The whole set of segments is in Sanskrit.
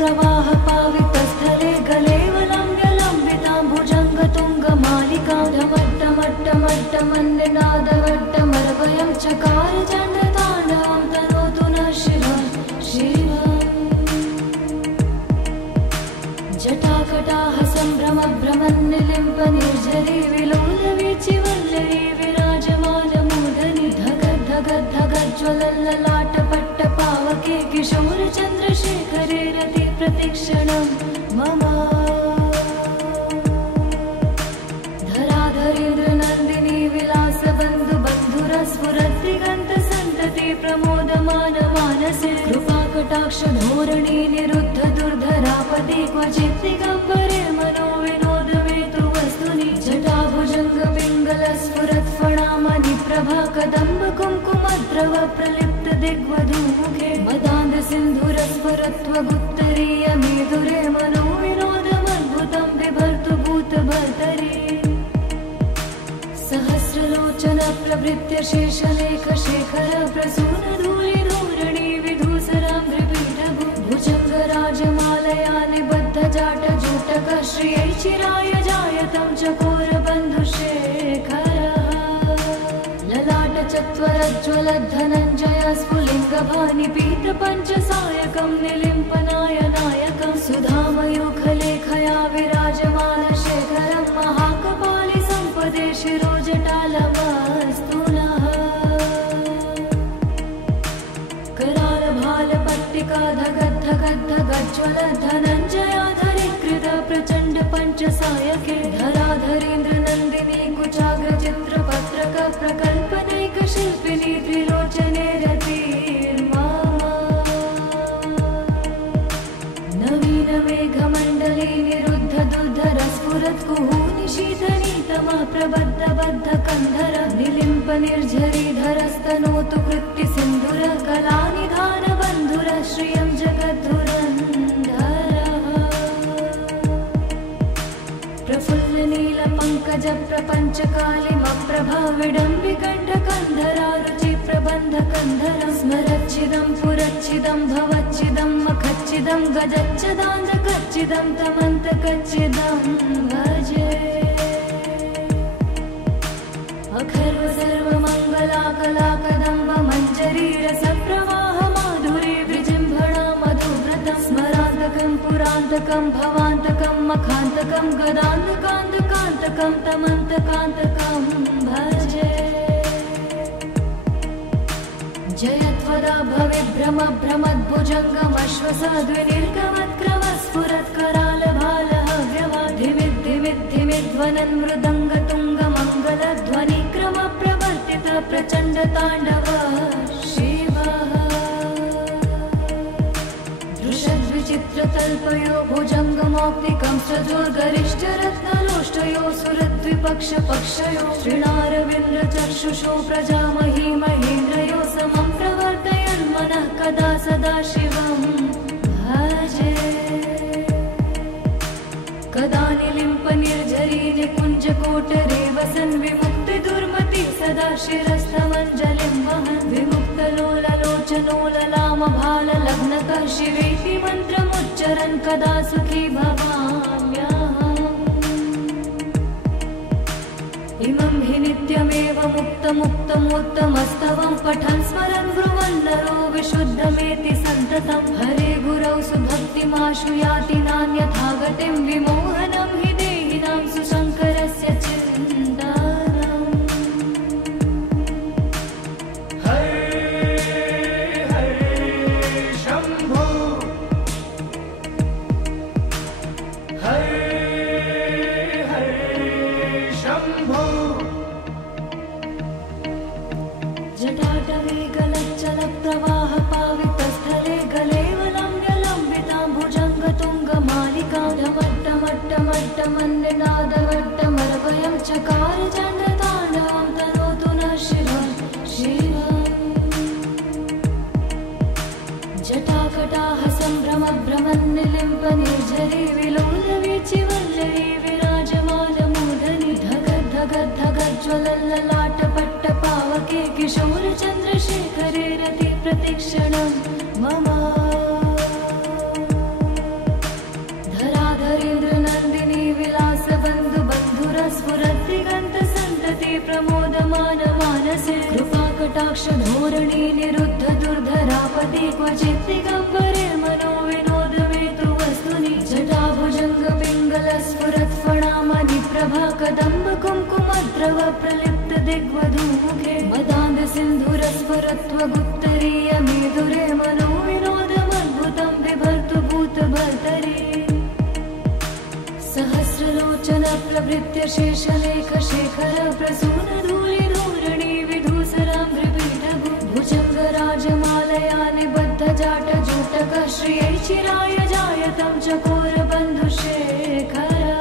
प्रवाह पावितस्थले गलेवलम्ब्यलम्बितां भुजङ्गतुङ्गमालिकां ढमट्टमट्टमट्टमन्निनादवट्टमरवयं चकार चण्डताण्डवं तनोतु नः शिवः शिवः। जटाकटाः सम्भ्रमभ्रमन्निलिम्पनिर्झरी विलोलवीचिवल्लरी विराजमानमूर्धनि धगद्धगद्धगज्ज्वलल्ललाटपट्टपावके किशोरचन्द्रशेखरे रति प्रतिक्षणं मम। धराधरेन्द्रनन्दिनी विलासबन्धुबन्धुरस्फुरद्दिगन्तसन्तति प्रमोदमानमानसे कृपाकटाक्षधोरणी निरुद्ध दुर्धरापति क्वचित् दिगम्बरे मनो विनोदमेतु वस्तुनि जटाभुजङ्गपिङ्गलस्फुरत्फणामणि प्रभा कदम्ब कुङ्कुमद्रव प्रलिप्त दिग्वधूमुखे मदान्धसिन्धुरस्फुरत्वगुत्तरीयमेधुरे मनो विनोदमद्भुतं बिभर्तु भूतभर्तरि। सहस्रलोचन प्रभृत्य शेषलेखशेखर प्रसूनधूलिधूरणि विधूसरां त्रिपीठभु भुजङ्गराजमालया निबद्धजाटजूटक श्रियै चिराय जायतं चकोरबन्धुशेखरः। ललाटचत्वरज्ज्वलद्धनञ्जय स्फुलिङ्गभानिपीतपञ्चसायकं निलिम्पनायनायकं सुधामयूखलेखया विराजमानशेखरं महाकपालि सम्पदे शिरोजटालमस्तु नः। करालभालपट्टिका धगद्धगद्धगज्ज्वलद्धनञ्जयाधरीकृत प्रचण्ड पञ्चसायके धराधरेन्द्रनन्दिनी कुचाग्रचित्रपत्रक प्रकल्पनैकशिल्पिनी त्रिलोचने रतिर्मा। नवीनमेघमण्डली निरुद्ध दुर्धरस्फुरत्कुहूनि शीतनीतमः प्रबद्धबद्धकन्धर निलिम्पनिर्झरीधरस्तनोतु कृत्तिसिन्धुर कलानिधानबन्धुर श्रियं जगद्धुरन्धरः। प्रफुल्लनीलपङ्कजप्रपञ्चकालिमप्रभा विडम्बिकण्ठकन्धरा रुचिप्रबन्धकन्धरं स्मरच्चिदं पुरच्चिदं भवच्चिदं मखच्चिदं गजच्चदान्धकच्चिदं तमन्तकच्चिदं भजे। अखर्व सर्वमङ्गलाकलाकदम्ब मञ्जरीरसप्रवाह माधुरी विजृम्भणा मधुव्रतं स्मरान्तकं पुरान्तकं भवान्तकं मखान्तकं गदान्तकान्तकान्तकं तमन्तकान्तकं भजे। जयत्वदा भविभ्रमभ्रमद्भुजङ्गमश्वसाद्विनिर्गमत्क्रमस्फुरत्करालभालः व्यवाधिमिद्धिमिद्ध्वनन्मृदङ्गतुङ्गमङ्गलध्वनिक्रमप्रवर्तित प्रचण्डताण्डवः शिवः। दृशद्विचित्रतल्पयो भुजङ्गमौक्तिकं सजोर्गरिष्ठरत्नलोष्टयो सुरद्विपक्षपक्षयो श्रीणारविन्द्रचक्षुषो प्रजामही महेन्द्रयो समं प्रवर्तयन्मनः कदा सदा शिवं भजे। कदा निलिम्पनिर्झरी निकुञ्जकोटरे वसन् विमुक्तिदुर्मति सदा शिरस्थमञ्जलिं वहन् विमुक्तलोललोचनोललामभाललग्नकः शिवेति मन्त्रमुच्चरन् कदा सुखी भवाम्यहम्। इमं हि नित्यमेव मुक्तमुक्तमोत्तमस्तवं पठन् स्मरन् ब्रुवन् नरो विशुद्धमेति सन्ततं हरे गुरौ सुभक्तिमाशु याति नान्यथा गतिं विमोहनं हि देहिनां सुशङ्करस्य चिन्तनम्। हरे हरे शम्भो हरे हरे शम्भो। जटाटवेगलज्जलप्रवाह पावितस्थले गलेवलम्ब्यलम्बितां भुजङ्गतुङ्गमालिकां ढमट्टमट्टमट्टमन्निनादवट्टमरवयं चकार चण्डताण्डवं तनोतु नः शिवः शिवः। जटाकटाः सम्भ्रमभ्रमन्निलिम्पनिर्झरी विलोलवीचिवल्लरी विराजमानमूर्धनि धगद्धगद्धगज्ज्वलल्ललाटपट्टपावके किशोरचन्द्रशेखरे रति प्रतिक्षणं मम। कटाक्षधोरणी निरुद्ध दुर्धरापति क्वचित् दिगम्बरे मनो विनोदमेतु वस्तुनि जटाभुजङ्ग पिङ्गलस्फुरत्फणामणि प्रभा कदम्ब कुङ्कुमद्रव प्रलिप्त दिग्वधूमुखे मदान्ध सिन्धुरस्फुरत्वगुप्तरीय मेधुरे मनो विनोदमद्भुतं बिभर्तु भूतभर्तरि सहस्रलोचन प्रभृत्य शेषलेख शेखर प्रसून धूलि धूरणि विधूसराङ्घ्रिपीठभु भुजङ्गराजमालया निबद्ध जाट जूटक श्रियै चिराय जायतं चकोर बन्धुशेखरः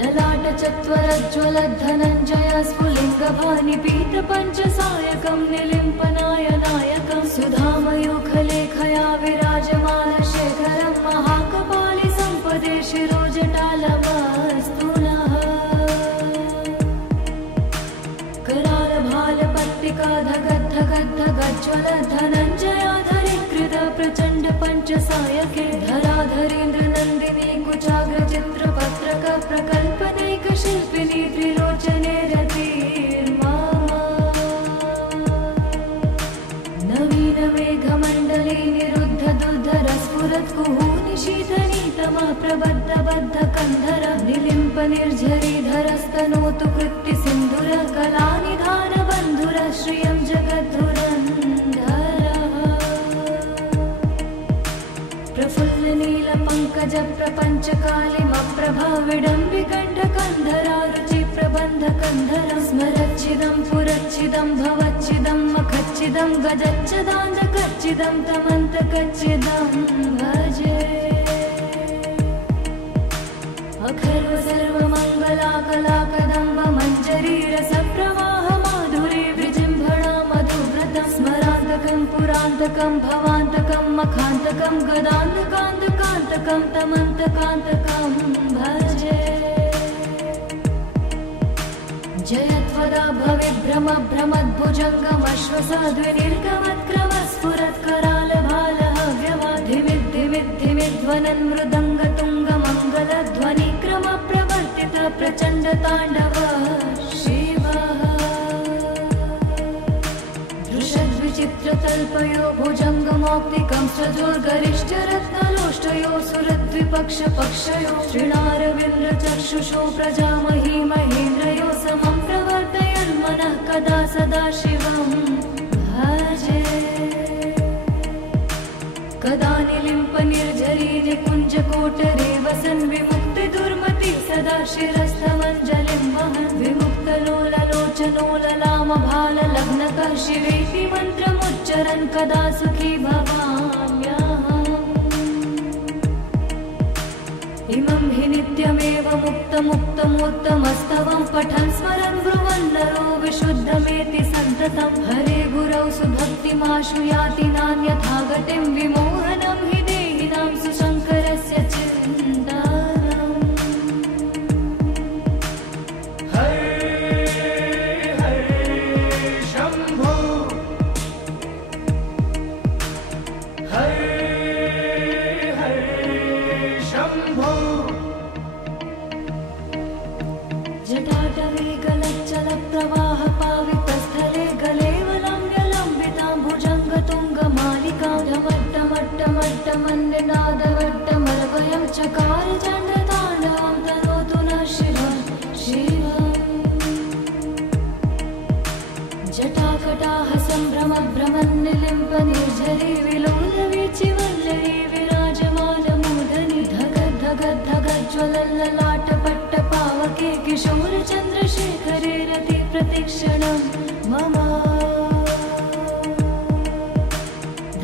ललाट चत्वरज्ज्वलद्धनञ्जय स्फुलिङ्गभानि पीत पञ्चसायकं निलिम्पनाय नायकं सुधामयूखलेखया विराजमान शेखरं महाकपालि सम्पदे शिरोजटालमस्तु नः करालभालपट्टिका धगद्धगद्धगज्ज्वल धनञ्जयाधरीकृत प्रचण्ड पञ्चसायके धराधरेन्द्र नन्दिनी कुचाग्रचित्रपत्रक प्रकल्पनैक शिल्पिनी त्रिलोचने रतिर्मा नवीन मेघमण्डले निरुद्ध दुर्धर स्फुरत्कुहूनि शीतनीतमा प्रबद्ध बद्ध कन्धर निलिम्प निर्झरीधरस्तनोतु कृत्ति सिन्धुर कलानिधान बन्धुर श्रियं जगद्धुरन्धरः प्रफुल्ल नील पङ्कज प्रपञ्च कालिमप्रभा विडम्बिकण्ठ कन्धरा रुचि प्रबन्ध कन्धर स्मरच्छिदं पुरच्छिदं भवच्छिदं मखच्छिदं गजच्छदान्धकच्छिदं तमन्तकच्छिदं भजे अखर्व सर्वमङ्गला कला कदम्ब मञ्जरी रसप्रवाह माधुरी विजृम्भणा मधुव्रतं स्मरान्तकं पुरान्तकं भवान्तकं मखान्तकं गदान्तकान्तकान्तकं तमन्तकान्तकं भजे जयत्वदा भविभ्रम भ्रमद्भुजङ्गमश्वसाद्विनिर्गमत्क्रमस्फुरत्करालभालहव्यवाधिमिद्धिमिद्धिमिध्वनन् मृदङ्गतुङ्गमङ्गलध्वनिक्रम प्रवर्तित प्रचण्ड ताण्डव शिवः दृशद्विचित्रतल्पयो भुजङ्गमौक्तिकं सजोर्गरिष्ठरत्नलोष्टयो सुरद्विपक्षपक्षयो श्रीणारविन्द्रचक्षुषो प्रजामही महेन्द्रयो समं प्रवर्तयन्मनः कदा सदा शिवं भजे कदा निलिम्प निर्झरी निकुञ्जकोटरे वसन् विमुक्ति दुर्मति सदा शिरस्थमञ्जलिं वहन् विमुक्तलोललोचनोललामभाललग्नकः शिवेति मन्त्रमुच्चरन् कदा सुखी भवाम्यहम् इमं हि नित्यमेव मुक्तमुक्तमोत्तमस्तवं पठन् स्मरन् ब्रुवन् नरो विशुद्धमेति सन्ततं हरे गुरौ सुभक्तिमाशु याति नान्यथा गतिं विमोहनं हि देहिनां सुशङ्करस्य चिन्तनम् हरे हरे शम्भो हरे हरे शम्भो जटाटवे गलच्चल प्रवाह पावितस्थले गलेवलम्ब्यलम्बितां भुजङ्गतुङ्गमालिकां ढमट्टमट्टमट्टमन्निनादवट्टमर्वयं चकार चण्डताण्डवं तनोतु नः शिवं शिवम् जटाकटाह सम्भ्रमभ्रमन्निलिम्प निर्झरी विलोलवीचिवल्लरी विराजमानमूर्धनि धगद्धगद्धगज्ज्वलल्ललाटपट्टपावके किशोरचन्द्रशेखरे रति प्रतिक्षणं मम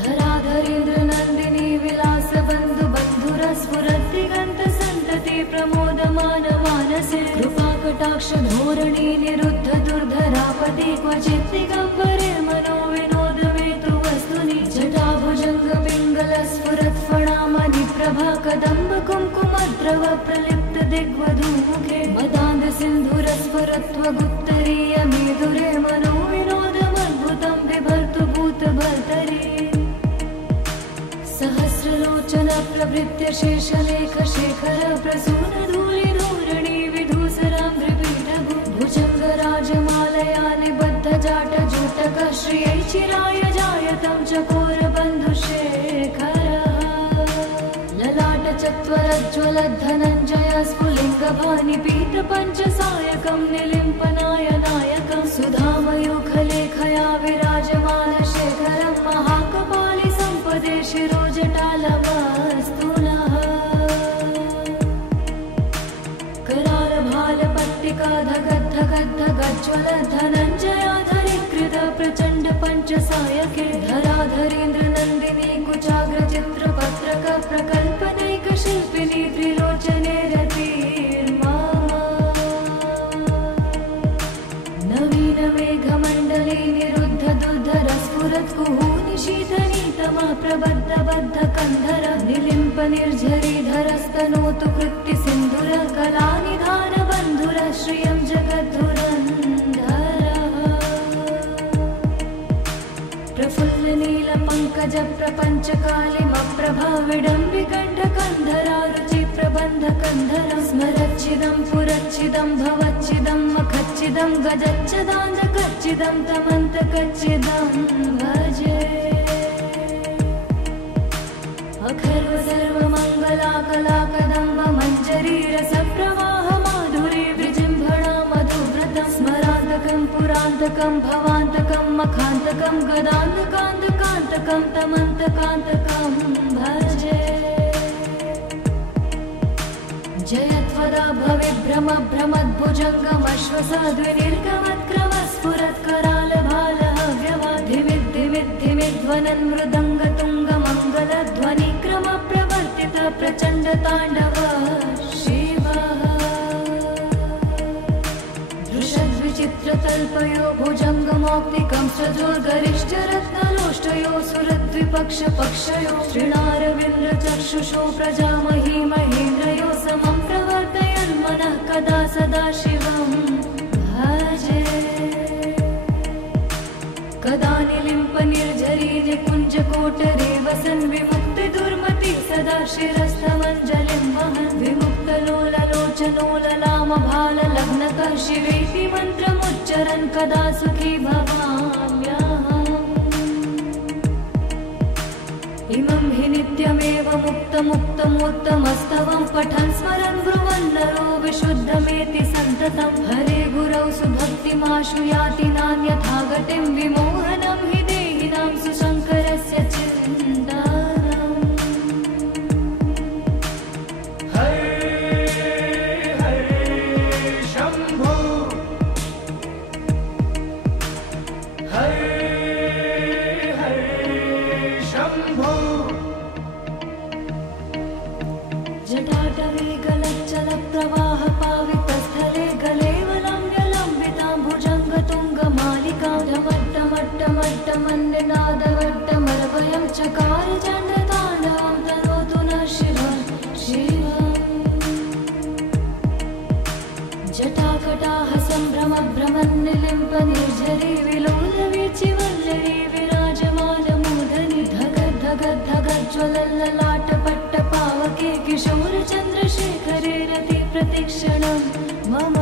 धराधरेन्द्र नन्दिनी विलासबन्धु बन्धुरस्फुरद्दिगन्तसन्तति प्रमोदमान मानसे कृपाकटाक्षधोरणी निरुद्ध दुर्धरापति क्वचित् दिगम्बरे मनो विनोदमेतु वस्तुनि जटाभुजङ्ग पिङ्गलस्फुरत्फणामणि प्रभा कदम्ब कुङ्कुमद्रव प्रलिप्त दिग्वधूमुखे मदान्ध सिन्धुरस्फुरत्वगुप्तरीय मेधुरे मनो विनोदमद्भुतं बिभर्तु भूतभर्तरि सहस्रलोचन प्रभृत्य शेषलेख शेखर प्रसून धूलि धूरणि विधूसराङ्घ्रिपीठभु भुजङ्गराजमालया निबद्ध बद्धजाटजूटक श्रियै चिराय जायतं चकोरबन्धुशेखरः ललाटचत्वरज्ज्वलद्धनञ्जय स्फुलिङ्गभानिपीतपञ्चसायकं निलिम्पनायनायकं सुधामयूखलेखया विराजमानशेखरं महाकपालि सम्पदे शिरोजटालमस्तु नः करालभालपट्टिकाधगद्धगद्धगज्ज्वलद्धनञ्जयाधरीकृत प्रचण्ड पञ्चसायके धराधरेन्द्र नन्दिनी कुचाग्रचित्रपत्रक प्रकल्पनैकशिल्पिनी त्रिलोचने रतिर्मा नवीनमेघमण्डले निरुद्ध दुर्धरस्फुरत्कुहूनि शीतनीतमा प्रबद्धबद्धकन्धर निलिम्प निर्झरीधरस्तनोतु कृत्ति सिन्धुर कलानिधान बन्धुर श्रियं जगद्धुरन्धरः प्रफुल्ल नीलपङ्कज प्रपञ्चकालिमप्रभा विडम्बिकण्ठकन्धरा रुचि प्रबन्धकन्धर स्मरच्चिदं पुरच्चिदं भवच्चिदं मखच्चिदं गजच्चिदाञ्जकच्चिदं तमन्तकच्चिदं भजे अखर्व सर्वमङ्गलाकलाकदम्ब मञ्जरी रसप्रवाह माधुरी विजृम्भणा मधुव्रतं स्मरान्तकं पुरान्तकं भवान्तकं मखान्तकं गदान्तकान्तकान्तकं तमन्तकान्तकं भजे जयत्वदा भविभ्रम भ्रमद्भुजङ्गमश्वसाद्विनिर्गमत्क्रम स्फुरत्करालभालहव्यवाधिमिद्धिमिद्धिमिध्वनन् मृदङ्गतुङ्गमङ्गलध्वनिक्रम प्रवर्तित प्रचण्ड ताण्डव शिवः दृशद्विचित्रतल्पयो भुजङ्गमौक्तिकं सजोर्गरिष्ठरत्नलोष्टयो सुरद्विपक्षपक्षयो श्रीणारविन्द्रचक्षुषो प्रजामही महेन्द्रयो समं प्रवर्तयन्मनः कदा सदा शिवं भजे कदा निलिम्प निर्झरी निकुञ्जकोटरे वसन् विमुक्ति दुर्मति सदा शिरस्थमञ्जलिं वहन् विमुक्तलोललोचनोललामभाललग्नकः शिवेति मन्त्रमुच्चरन् कदा सुखी भवाम्यहम् इमं हि नित्यमेव मुक्तमुत्तमोत्तमस्तवं पठन् स्मरन् ब्रुवन्नरो विशुद्धमेति सन्ततं हरे गुरौ सुभक्तिमाशु याति नान्यथा गतिं विमोहनं हि देहिनां सुशङ्करस्य चिन्तनम् हरे हरे शम्भो हरे हरे शम्भो जटाटवे गलच्चलप्रवाह पावितस्थले गलेवलम्ब्यलम्बितां भुजङ्गतुङ्गमालिकां ढमट्टमट्टमट्टमन्निनादवट्टमरवयं चकार चण्डताण्डवं तनोतु नः शिवं शिवम् जटाकटाह सम्भ्रमभ्रमन्निलिम्प निर्झरी विलोलवीचिवल्लरी विराजमानमूर्धनि धगद्धगद्धगज्ज्वलल्ललाटपट्टपावके किशोरचन्द्रशेखरे रति प्रतिक्षणं मम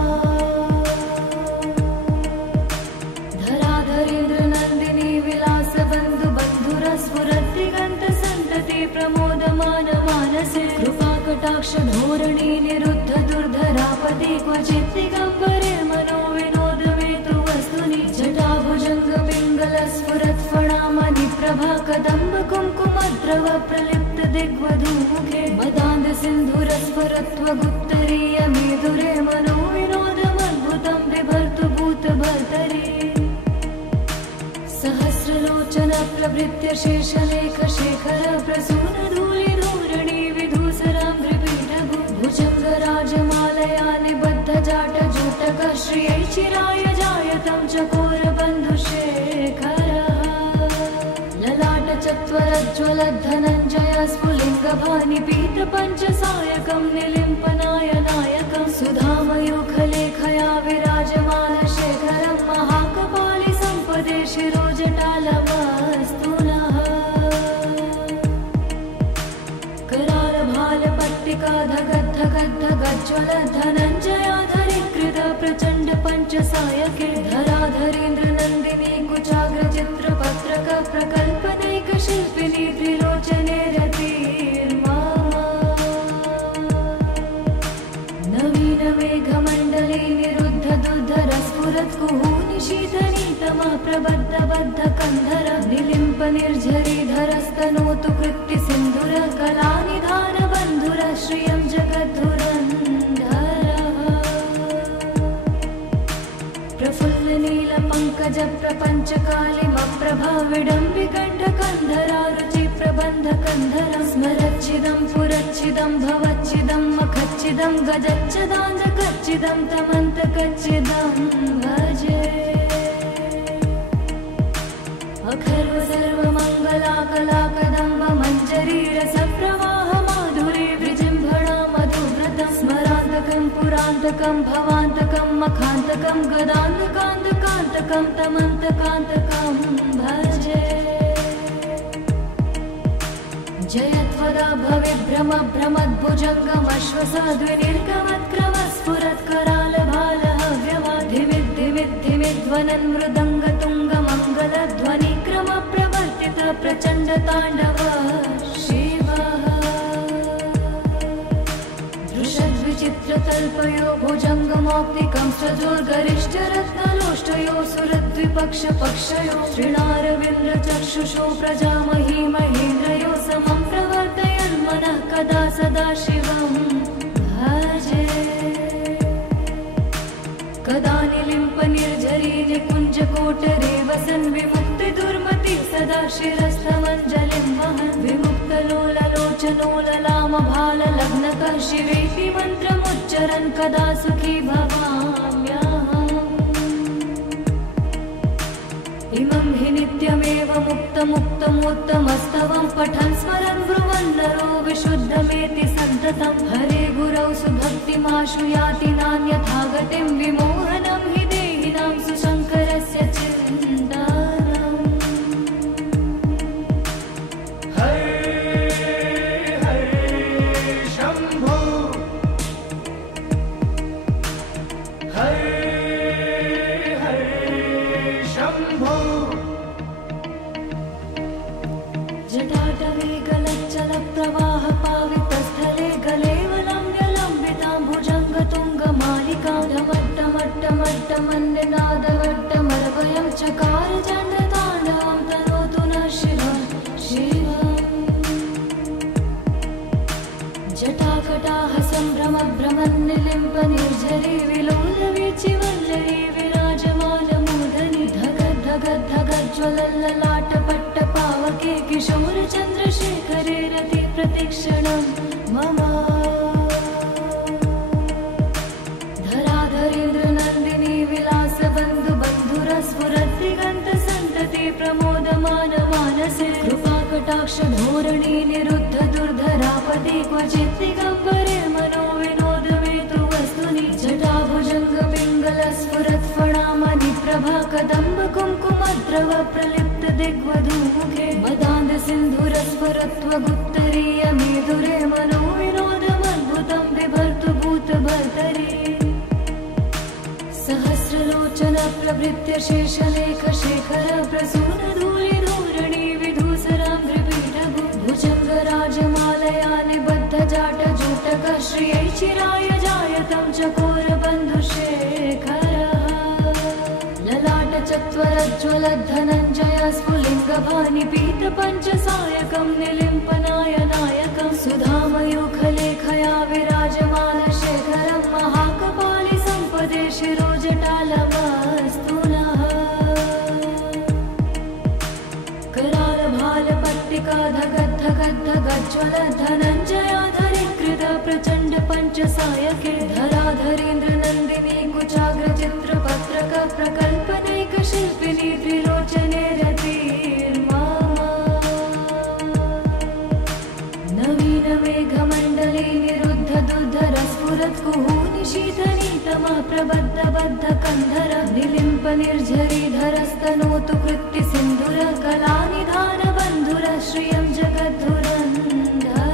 धराधरेन्द्र नन्दिनी विलासबन्धु बन्धुरस्फुरद्दिगन्तसन्तति प्रमोदमान मानसे कृपाकटाक्ष धोरणी निरुद्ध दुर्धरापदि क्वचित् दिगम्बरे मनो विनोदमेतु वस्तुनि जटाभुजङ्ग पिङ्गल स्फुरत्फणामणि प्रभा कदम्ब कुङ्कुमद्रव प्रलिप्त दिग्वधूमुखे मदान्ध सिन्धुरस्फुरत्वगुप्तरीय मेदुरे मनो विनोदमद्भुतं बिभर्तु भूतभर्तरि सहस्रलोचन प्रभृत्य शेषलेख शेखर प्रसून धूलि धूरणि विधूसराङ्घ्रिपीठभु भुजङ्गराजमालया निबद्धजाटजूटक श्रियै चिराय जायतं चकोरबन्धुशेखरः ललाटचत्वरज्ज्वलद्धनञ्जय स्फुलिङ्गभानिपीतपञ्चसायकं निलिम्पनायनायकं सुधामयूखलेखया विराजमानशेखरं महाकपालि सम्पदे शिरोजटालमस्तु नः करालभालपट्टिकाधगद्धगद्धगज्ज्वलद्धनञ्जयाधरीकृत प्रचण्ड पञ्चसायके धराधरेन्द्र नन्दिनी स्फुरत्कुहूनिशीतनीतमा प्रबद्धबद्धकन्धर निलिम्प निर्झरीधरस्तनोतु कृत्तिसिन्धुर कलानिधानबन्धुर श्रियं जगद्धुरन्धरः प्रफुल्लनीलपङ्कजप्रपञ्चकालिमप्रभाविडम्बिकण्ठकन्धरारुचि प्रबन्धकन्धरं स्मरच्छिदं पुरच्छिदं भवच्छिदं मखच्छिदं गजच्छदान्धकच्छिदं तमन्तकच्छिदं भजे अखर्व सर्वमङ्गलाकलाकदम्ब मञ्जरीरसप्रवाह माधुरी विजृम्भणा मधुव्रतं स्मरान्तकं पुरान्तकं भवान्तकं मखान्तकं गदान्तकान्तकान्तकं तमन्तकान्तकं भजे जयत्वदा भविभ्रम भ्रमद्भुजङ्गमश्वसाद्विनिर्गमत्क्रमस्फुरत्करालभालहव्यवाधिविद्धिविद्धिविध्वनन् मृदङ्गतुङ्गमङ्गलध्वनिक्रम प्रवर्तित प्रचण्डताण्डव शिवः दृशद्विचित्रतल्पयो भुजङ्गमौक्तिकं सजोर्गरिष्ठरत्नलोष्टयो सुरद्विपक्षपक्षयो श्रीणारविन्द्रचक्षुषो प्रजामही महेन्द्रयो समं प्रवर्तयन् मनः कदा सदा शिवं भजे कदा निलिम्प निर्झरी निकुञ्जकोटरे वसन् विमुक्तिदुर्मति सदा शिरस्थमञ्जलिं वहन् विमुक्तलोललोचनोललामभाललग्नकः शिवेति मन्त्रमुच्चरन् कदा सुखी भवाम्यहम् इमं हि नित्यमेव मुक्तमुक्तमोत्तमस्तवं पठन् स्मरन् ब्रुवन् नरो विशुद्धमेति सन्ततं हरे गुरौ सुभक्तिमाशु याति नान्यथा गतिं विमोहनं हि देहिनां सुशङ्करस्य चिन्तनम् हरे हरे शम्भो हरे हरे शम्भो जटाटवे गलच्चलप्रवाह पावितस्थले गलेवलम्ब्यलम्बितां भुजङ्गतुङ्गमालिकां ढमट्टमट्टमट्टमन्निनादवट्टमरवयं चकार चण्डताण्डवं तनोतु नः शिवं शिवम् जटाकटाह सम्भ्रमभ्रमन्निलिम्प निर्झरी विलोलवीचिवल्लरी विराजमानमूर्धनि धगद्धगद्धगज्ज्वलल्ललाटपट्टपावके किशोरचन्द्रशेखरे रति प्रतिक्षणं मम धराधरेन्द्रनन्दिनी विलासबन्धुबन्धुरस्फुरद्दिगन्तसन्तति प्रमोदमानमानसे कृपाकटाक्षधोरणी निरुद्ध दुर्धरापति क्वचित् दिगम्बरे मनो विनोदमेतु वस्तुनि जटाभुजङ्गपिङ्गलस्फुरत्फणामणि प्रभा कदम्ब कुङ्कुमद्रव प्रलिप्त दिग्वधूमुखे मदान्ध सिन्धुरस्फुरत्वगुप्तरीय मेदुरे मनो विनोदमद्भुतं बिभर्तु भूतभर्तरि सहस्रलोचन प्रभृत्य शेषलेख शेखर प्रसून धूलिधूरणि विधूसरां त्रिपीठभु भुजङ्गराजमालया निबद्ध जाटजूटक श्रियै चिराय जायतं चकोरबन्धुशेखरः ललाटचत्वरज्ज्वलद्धनञ्जय स्फुलिङ्गभानि पीतपञ्चसायकं निलिम्पनायनायकं सुधामयूखलेखया विराजमानशेखरं महाकपालि सम्पदे शिरोजटालमस्तु नः करालभालपट्टिका धगद्धगद्धगज्ज्वल धनञ्जयाधरीकृत प्रचण्ड पञ्चसायके धराधरेन्द्रनन्दिनी कुचाग्रचित्रपत्रक प्रकल्पनैकशिल्पिनी त्रिलोचने रतिर्मा नवीनमेघमण्डले निरुद्ध दुर्धरस्फुरत्कुहूनिशीतनीतमा प्रबद्धबद्धकन्धर निलिम्प निर्झरीधरस्तनोतु कृत्तिसिन्धुर कलानिधानबन्धुर श्रियं जगद्धुरन्धरः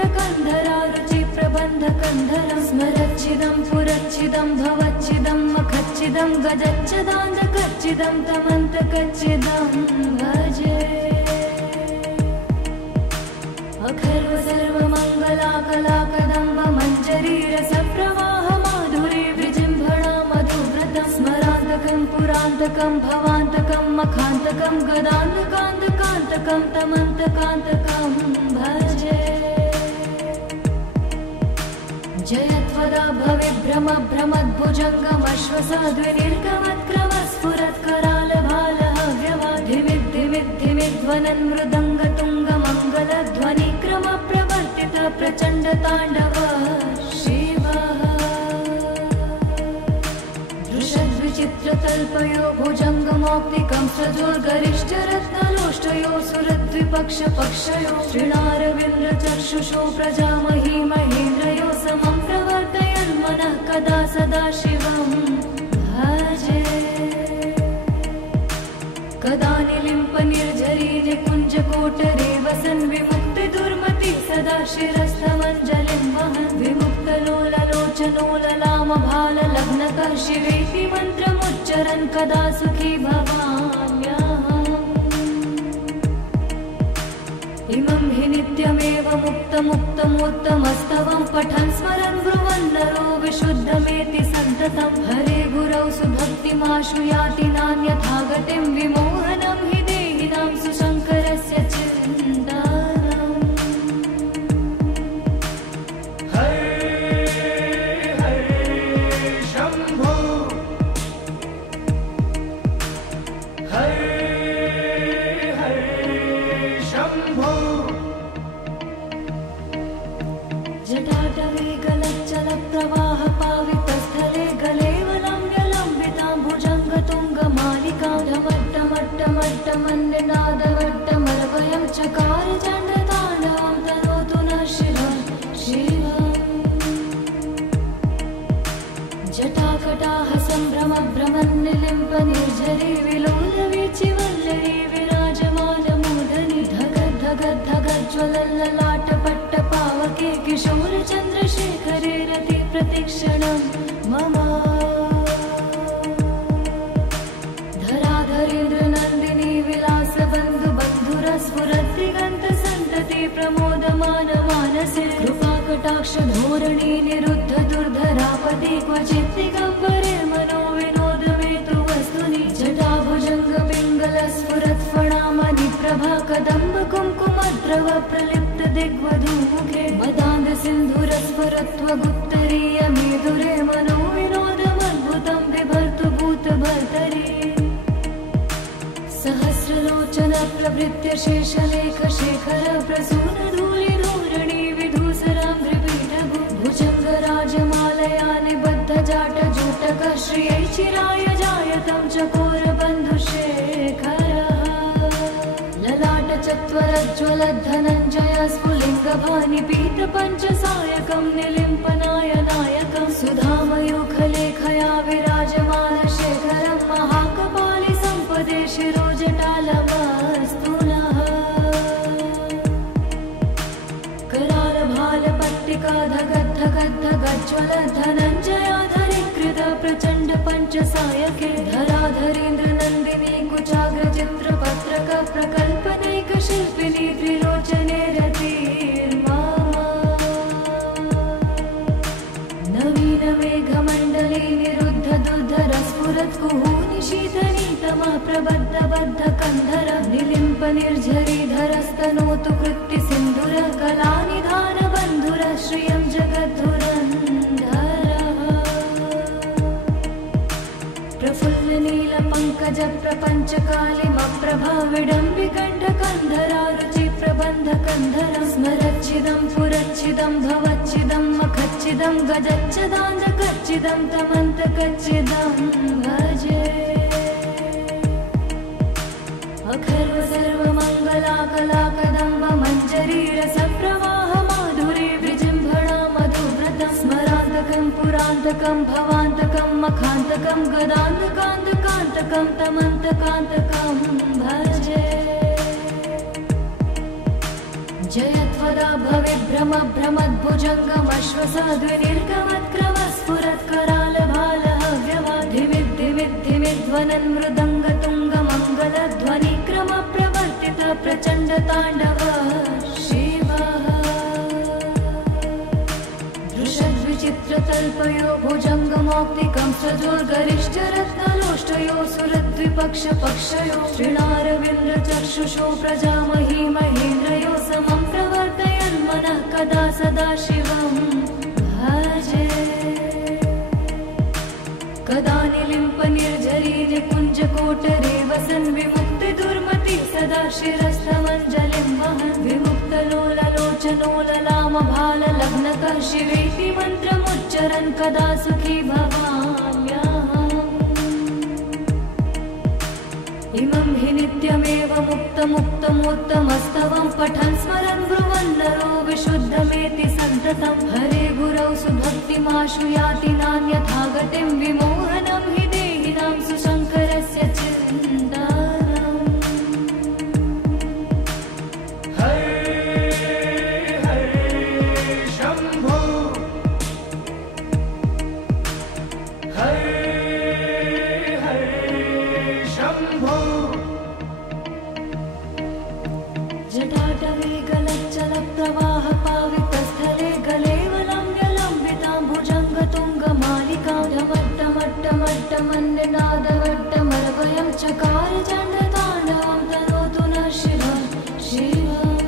प्रफुल्लनीलपङ्कजप्रपञ्चकालिमप्रभाविडम्बिकण्ठकन्धरारुचि प्रबन्धकन्धरं स्मरच्छिदं पुरच्छिदं भवच्छिदं मखच्छिदं गजच्छदान्धकच्छिदं तमन्तकच्छिदं भजे अखर्व सर्वमङ्गलाकलाकदम्ब मञ्जरी रसप्रवाह माधुरी विजृम्भणा मधुव्रतं स्मरान्तकं पुरान्तकं भवान्तकं मखान्तकं गदान्तकान्तकान्तकं तमन्तकान्तकं भजे। जयत्वदा भविभ्रमभ्रमद्भुजङ्गमश्वसाद्विनिर्गमत्क्रमस्फुरत्करालभालहव्यवाधिमिद्धिमिद्धिमिध्वनन् मृदङ्गतुङ्गमङ्गलध्वनिक्रम प्रवर्तित प्रचण्डताण्डव शिवः। दृशद्विचित्रतल्पयो भुजङ्गमौक्तिकं सजोर्गरिष्ठरत्नलोष्टयो सुरद्विपक्षपक्षयो श्रीणारविन्द्रचक्षुषो प्रजामही महेन्द्रयो समं प्रवर्तयन्मनः कदा सदा शिवं भजे। कदा निलिम्पनिर्झरी निकुञ्जकोटरे वसन् विमुक्तिदुर्मति सदा शिरस्थमञ्जलिं वहन् विमुक्तलोललोचनो ललामभाललग्नकः शिवेति मन्त्रमुच्चरन् कदा सुखी भवाम्यहम्। इमं हि नित्यमेव मुक्तमुत्तमोत्तमस्तवं पठन् स्मरन् ब्रुवन् नरो विशुद्धमेति सन्ततं हरे गुरौ सुभक्तिमाशु याति नान्यथा गतिं विमोहनं हि देहिनां सुशङ्करस्य चिन्तनम्। हरे हरे शम्भो हरे हरे शम्भो। जटाटवे गलच्चलप्रवाह पावितस्थले गलेवलम्ब्यलम्बितां भुजङ्गतुङ्गमालिकां ढमट्टमट्टमट्टमन्निनादवट्टमरवयं चकार चण्डताण्डवं तनोतु नः शिवं शिवम्। जटाकटाह सम्भ्रमभ्रमन्निलिम्पनिर्झरी विलोलवीचिवल्लरी विराजमानमूर्धनि धगद्धगद्धगज्ज्वलल्ललाटपट्टपावके किशोरचन्द्रशेखरे रति प्रतिक्षणं मम। धराधरेन्द्रनन्दिनी विलासबन्धुबन्धुरस्फुरद्दिगन्तसन्तति प्रमोदमानमानसे कृपाकटाक्षधोरणी निरुद्ध दुर्धरापदे क्वचित् दिगम्बरे मनो विनोदमेतु वस्तुनि जटाभुजङ्गपिङ्गलस्फुरत्फणामणिप्रभा कदम्ब कुङ्कुमद्रव प्रलिप्त दिग्वधूमुखे मदान्दसिन्धुरस्फुरत्वगुत्तरीयमेधुरे मनो विनोदमद्भुतं बिभर्तु भूतभर्तरि। सहस्रलोचन प्रभृत्य शेषलेखशेखर प्रसूनधूलिधूरणि विधूसराङ्घ्रिपीठभु भुजङ्गराजमालया निबद्धजाटजूटक श्रियै चिराय जायतं चकोरबन्धुशेखरः। ललाटचत्वरज्ज्वलद्धनञ्जय स्फुलिङ्गभानिपीतपञ्चसायकं निलिम्पनायनायकं सुधामयूखलेखया विराजमानशेखरं महाकपालि सम्पदे शिरोजटालमस्तु नः। करालभालपट्टिका धगद्धगद्धगज्ज्वलधनञ्जयाधरीकृत प्रचण्ड पञ्चसायके धराधरेन्द्रनन्दिनी कुचाग्रचित्रपत्रक प्रकल्पनैकशिल्पिनी त्रिलोचने रतिर्मा। नवीनमेघमण्डले निरुद्ध दुर्धरस्फुरत्कुहूनि शीतनीतमः प्रबद्धबद्धकन्धर निलिम्पनिर्झरीधरस्तनोतु कृत्तिसिन्धुर कलानिधानबन्धुर श्रियं जगद्धुरन्धरः। प्रफुल्लनीलपङ्कजप्रपञ्चकालिमप्रभा विडम्बिकण्ठकन्धरा रुचिप्रबन्धकन्धरं स्मरच्चिदं पुरच्चिदं भवच्चिदं मखच्चिदं गजच्चदान्धकच्चिदं तमन्तकच्चिदं भजे। अखर्व सर्वमङ्गलाकलाकदम्ब मञ्जरी रसप्रवाह माधुरी विजृम्भणा मधुव्रतं स्मरान्तकं पुरान्तकं भवान्तकं मखान्तकं गदान्तकान्तकान्तकं तमन्तकान्तकं भजे। जयत्वदा भविभ्रमभ्रमद्भुजङ्गमश्वसाद्विनिर्गमत्क्रमस्फुरत्करालभालहव्यवाधिमिद्धिमिद्धिमिध्वनन् मृदङ्गतुङ्गमङ्गलध्वनिक्रम प्रवर्तित प्रचण्डताण्डव शिवः। तल्पयो भुजङ्गमौक्तिकं सजोर्गरिष्ठरत्नलोष्टयो सुरद्विपक्षपक्षयो श्रीणारविन्द्रचक्षुषो प्रजामही महेन्द्रयो समं प्रवर्तयन् मनः कदा सदा शिवं भजे। कदा निलिम्पनिर्झरी निकुञ्जकोटरे वसन् विमुक्तिदुर्मति सदा शिरस्थमञ्जलिं वहन् विमुक्तलोललोचनो ललामभाललग्नकः शिवेति मन्त्रमुच्चरन् कदा सुखी भवाम्यहम्। इमं हि नित्यमेव मुक्तमुक्तमोत्तमस्तवं पठन् स्मरन् ब्रुवन् नरो विशुद्धमेति सन्ततं हरे गुरौ सुभक्तिमाशु याति नान्यथा गतिं विमोहनं हि देहिनां सुशङ्करस्य चिन्तनम्। हरे हरे शम्भो हरे हरे शम्भो। जटाटवे गलच्चलप्रवाह पावितस्थले गलेवलम्ब्यलम्बितां भुजङ्गतुङ्गमालिकां ढमट्टमट्टमट्टमन्निनादवट्टमर्वयं चकार चण्डताण्डवं तनोतु नः शिवं शिवम्।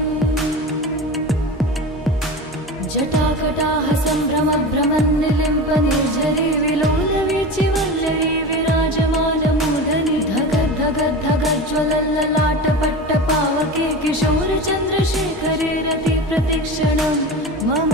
जटाकटाः सम्भ्रमभ्रमन्निलिम्पनिर्झरी विलोलवीचिवल्लरी विराजमानमूर्धनि धगद्धगद्धगज्ज्वलल्ललाटपट्टपावके किशोरचन्द्रशेखरे रति प्रतिक्षणं मम।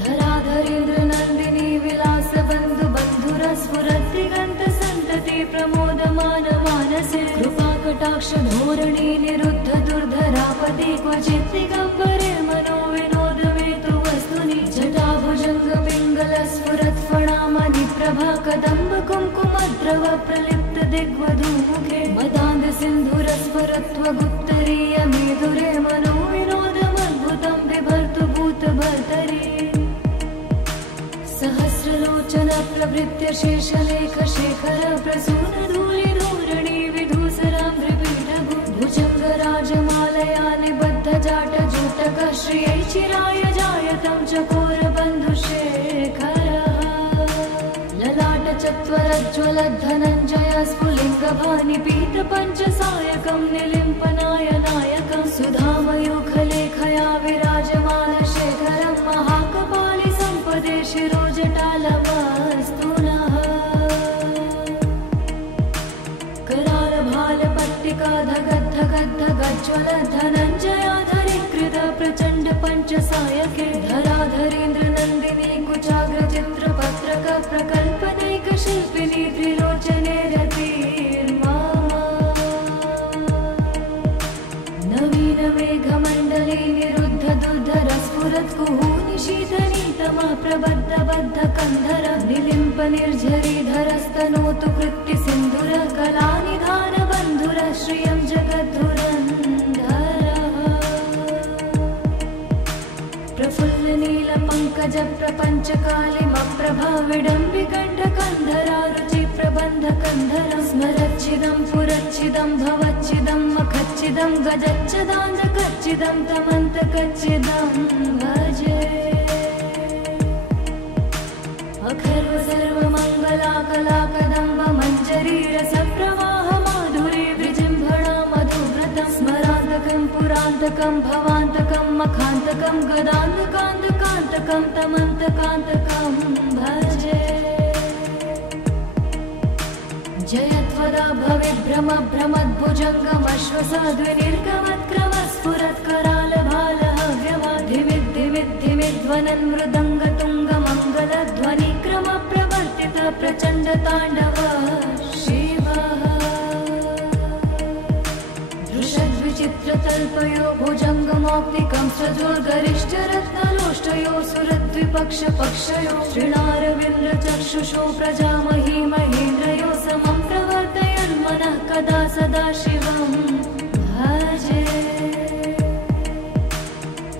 धराधरेन्द्रनन्दिनी विलासबन्धुबन्धुरस्फुरद्दिगन्तसन्तति प्रमोदमानमानसे कृपाकटाक्षधोरणी निरुद्ध दुर्धरापदि क्वचित् दिगम्बरे मनो विनोदमेतु वस्तुनि जटाभुजङ्गपिङ्गलस्फुरत्फणामणि प्रभा कदम्ब कुङ्कुमद्रव प्रलिप्त दिग्वधूमुखे मदान्ध सिन्धुरस्फुरत्वगुप्तरीयमेधुरे मनो विनोदमद्भुतं बिभर्तु भूतभर्तरि। सहस्रलोचन प्रभृत्य शेषलेख शेखर प्रसून धूलिधूरणि विधूसराम्भ्रिपीठभु भुजङ्गराजमालया निबद्ध जाटजूटक श्रियै चिराय जायतं चकोरबन्धुशेखरः। ललाटचत्वरज्ज्वलद्धनञ्जय स्फुलिङ्गभानिपीतपञ्चसायकं निलिम्पनायनायकं सुधामयूखलेखया विराजमानशेखरं महाकपालि सम्पदे शिरोजटालमस्तु नः। करालभालपट्टिका धगद्धगद्धगज्ज्वलद्धनञ्जयाधरीकृत प्रचण्ड पञ्चसायके धराधरेन्द्रनन्दिनी कुचाग्रचित्रपत्रक प्रकल्पनैकशिल्पिनी त्रिलोचने रतिर्मा। नवीनमेघमण्डले निरुद्ध दुर्धरस्फुरत्कुहूनि शीतनीतमा प्रबद्धबद्धकन्धर निलिम्पनिर्झरीधरस्तनोतु कृत्तिसिन्धुर कलानिधानबन्धुर श्रियं जगद्धुरन्धरः। प्रफुल्लनीलपङ्कजप्रपञ्चकालिमप्रभा विडम्बिकण्ठकन्धरा रुचिप्रबन्धकन्धरं स्मरच्चिदं पुरच्चिदं भवच्चिदं मखच्चिदं गजच्चिदान्धकच्चिदं तमन्तकच्चिदं भजे। अखर्व सर्वमङ्गलाकलाकदम्ब मञ्जरीरसप्रवाह माधुरी विजृम्भणा मधुव्रतं स्मरान्तकं पुरान्तकं भवान्तकं मखान्तकं गदान्तकान्तकान्तकं तमन्तकान्तकं भजे। जयत्वदा भविभ्रमभ्रमद्भुजङ्गमश्वसाद्विनिर्गमत्करालभालहव्यवाधिमिद्धिमिद्धिमिध्वनन् मृदङ्गतुङ्गमङ्गलध्वनिक्रम प्रवर्तित प्रचण्डताण्डव शिवः। दृशद्विचित्रतल्पयो भुजङ्गमौक्तिकं सजोर्गरिष्ठरत्नलोष्टयो सुरद्विपक्षपक्षयो श्रीणारविन्द्रचक्षुषो प्रजामही महेन्द्रयो समं प्रवर्तयन् मनः कदा सदा शिवं भजे।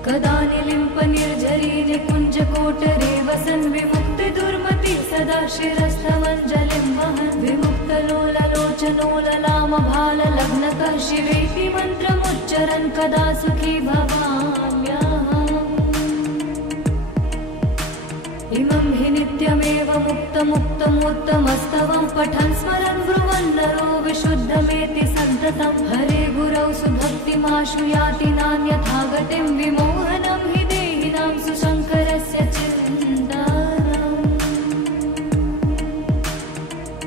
कदा निलिम्पनिर्झरी निकुञ्जकोटरे वसन् विमुक्तिदुर्मति सदा शिरस्थमञ्जलिं वहन् विमुक्तलोललोचनो ललामभाललग्नकः शिवेति मन्त्रमुच्चरन् कदा सुखी भवाम्यहम्। मुक्तमुत्तमस्तवं पठन् स्मरन् ब्रुवन् नरो विशुद्धमेति सन्ततं हरे गुरौ सुभक्तिमाशु याति नान्यथा गतिं विमोहनं हि देहिनां सुशङ्करस्य चिन्तानम्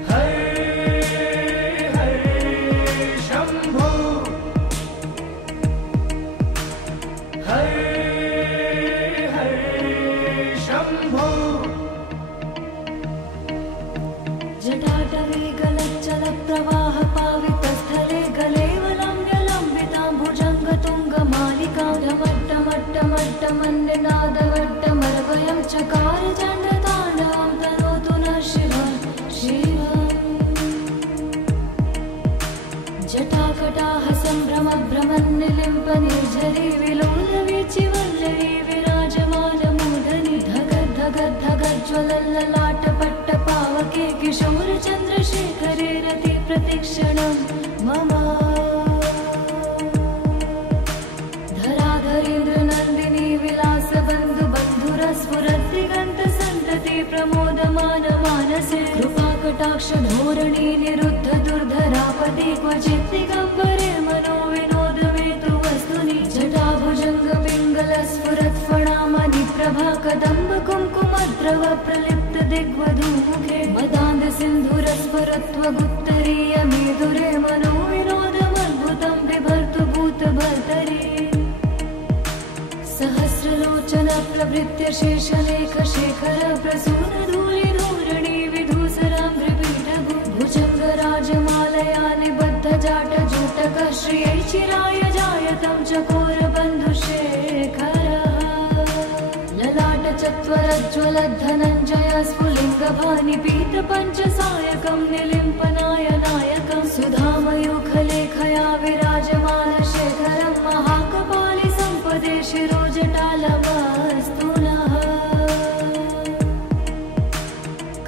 हरे हरे शम्भो हरे हरे शम्भो जटाटवे गलच्चलप्रवाह पावितस्थले गलेवलम्ब्यलम्बितां भुजङ्गतुङ्गमालिकां ढमट्टमट्टमट्टमन्निनादवट्टमर्वयं चकार चण्डताण्डवं तनोतु नः शिवः शिवम् जटाकटाह सम्भ्रमभ्रमन्निलिम्प निर्झरी विलोलवीचिवल्लरी विराजमानमूर्धनि धगद्धगद्धगज्ज्वलल्ललाटपट्टपावके किशोरचन्द्रशेखरे रति प्रतिक्षणं मम धराधरेन्द्रनन्दिनी विलासबन्धुबन्धुरस्फुरद्दिगन्तसन्तति प्रमोदमानमानसे कृपाकटाक्षधोरणी निरुद्ध दुर्धरापदि क्वचित् दिगम्बरे मनो विनोदमेतु वस्तुनि जटाभुजङ्गपिङ्गलस्फुरत्फणामणि प्रभा कदम्ब कुङ्कुमद्रव प्रलिप्त दिग्वधूमुखे मदान्धसिन्धुरस्फुरत्वगुत्तरीयमेधुरे मनो विनोदमद्भुतं बिभर्तु भूतभर्तरि सहस्रलोचन प्रभृत्य शेषलेखशेखर प्रसूनधूलिधूरणि विधूसराङ्घ्रिपीठभु भुजङ्गराजमालया निबद्धजाटजूटक श्रियै चिराय जायतं चकोरबन्धुशेखरः ललाटचत्वरज्ज्वलद्धनञ्जय स्फुलिङ्गभानिपीतपञ्चसायकं निलिम्पनायनायकं सुधामयूखलेखया विराजमानशेखरं महाकपालि सम्पदे शिरोजटालमस्तु नः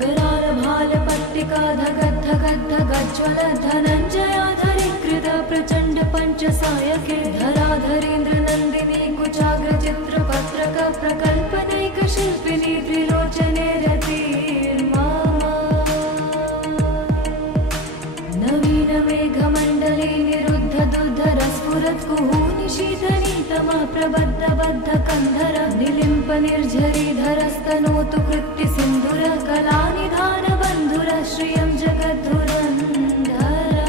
करालभालपट्टिका धगद्धगद्धगज्ज्वलद्धनञ्जयाधरीकृत प्रचण्ड पञ्चसायके धराधरेन्द्रनन्दिनी कुचाग्रचित्रपत्रक प्रकल्पनैकशिल्पिनी त्रिलोचने रतिर्मा नवीन मेघमण्डले निरुद्ध दुर्धरस्फुरत्कुहूनि शीतनीतमः प्रबद्धबद्ध कन्धर निलिम्प निर्झरीधरस्तनोतु कृत्ति सिन्धुर कलानिधान बन्धुर श्रियं जगद्धुरन्धरः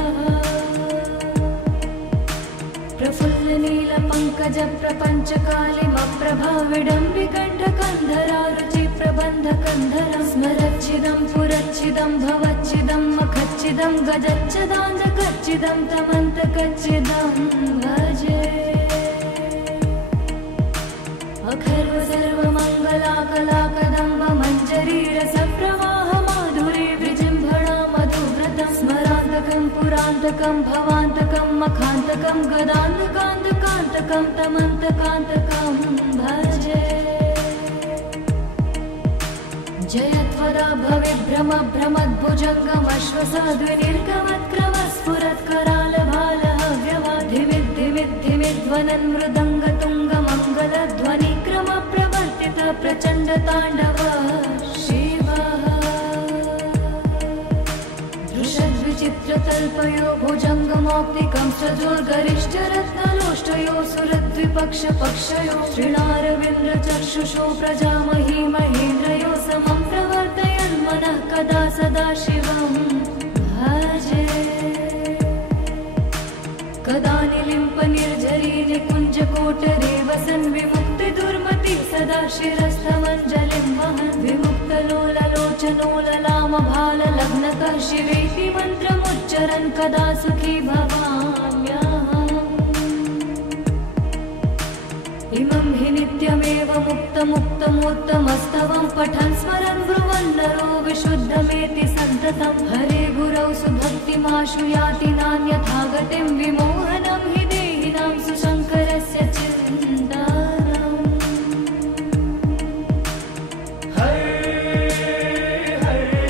प्रफुल्ल नील पङ्कज प्रपञ्चकालिमप्रभा विडम्बिकण्ठकन्धरा रुचि प्रबन्ध कन्धर स्मरच्छिदं पुरच्छिदं भवच्छिदं मखच्छिदं गजच्छदान्धकच्छिदं तमन्तकच्छिदं भजे अखर्व सर्वमङ्गलाकलाकदम्ब मञ्जरी रसप्रवाह माधुरी विजृम्भणा मधुव्रतं स्मरान्तकं पुरान्तकं भवान्तकं मखान्तकं गदान्तकान्तकान्तकं तमन्तकान्तकं भजे जयत्वदा भविभ्रम भ्रमद्भुजङ्गमश्वसाद्विनिर्गमत्करालभालहव्यवाधिमिद्धिमिद्धिमिध्वनन् मृदङ्गतुङ्गमङ्गलध्वनिक्रम प्रवर्तित प्रचण्डताण्डव शिवः दृशद्विचित्रतल्पयो भुजङ्गमौक्तिकं चतुर्गरिष्ठरत्नलोष्टयो सुरद्विपक्षपक्षयो श्रीणारविन्द्रचक्षुषो प्रजामही महेन्द्रयो समं प्रवर्तयन् मनः कदा सदा शिवं भजे कदा निलिम्प निर्झरी निकुञ्जकोटरे वसन् विमुक्तिदुर्मति सदा शिरस्थमञ्जलिं वहन् विमुक्तलोललोचनोललामभाललग्नकः शिवेति मन्त्रमुच्चरन् कदा सुखी भवाम्यहम् इमं हि नित्यमेव मुक्तमुत्तमोत्तमस्तवं पठन् स्मरन् ब्रुवन् नरो विशुद्धमेति सन्ततं हरे गुरौ सुभक्तिमाशु याति नान्यथा गतिं विमोहनं हि देहिनां सुशङ्करस्य चिन्तानम् हरे हरे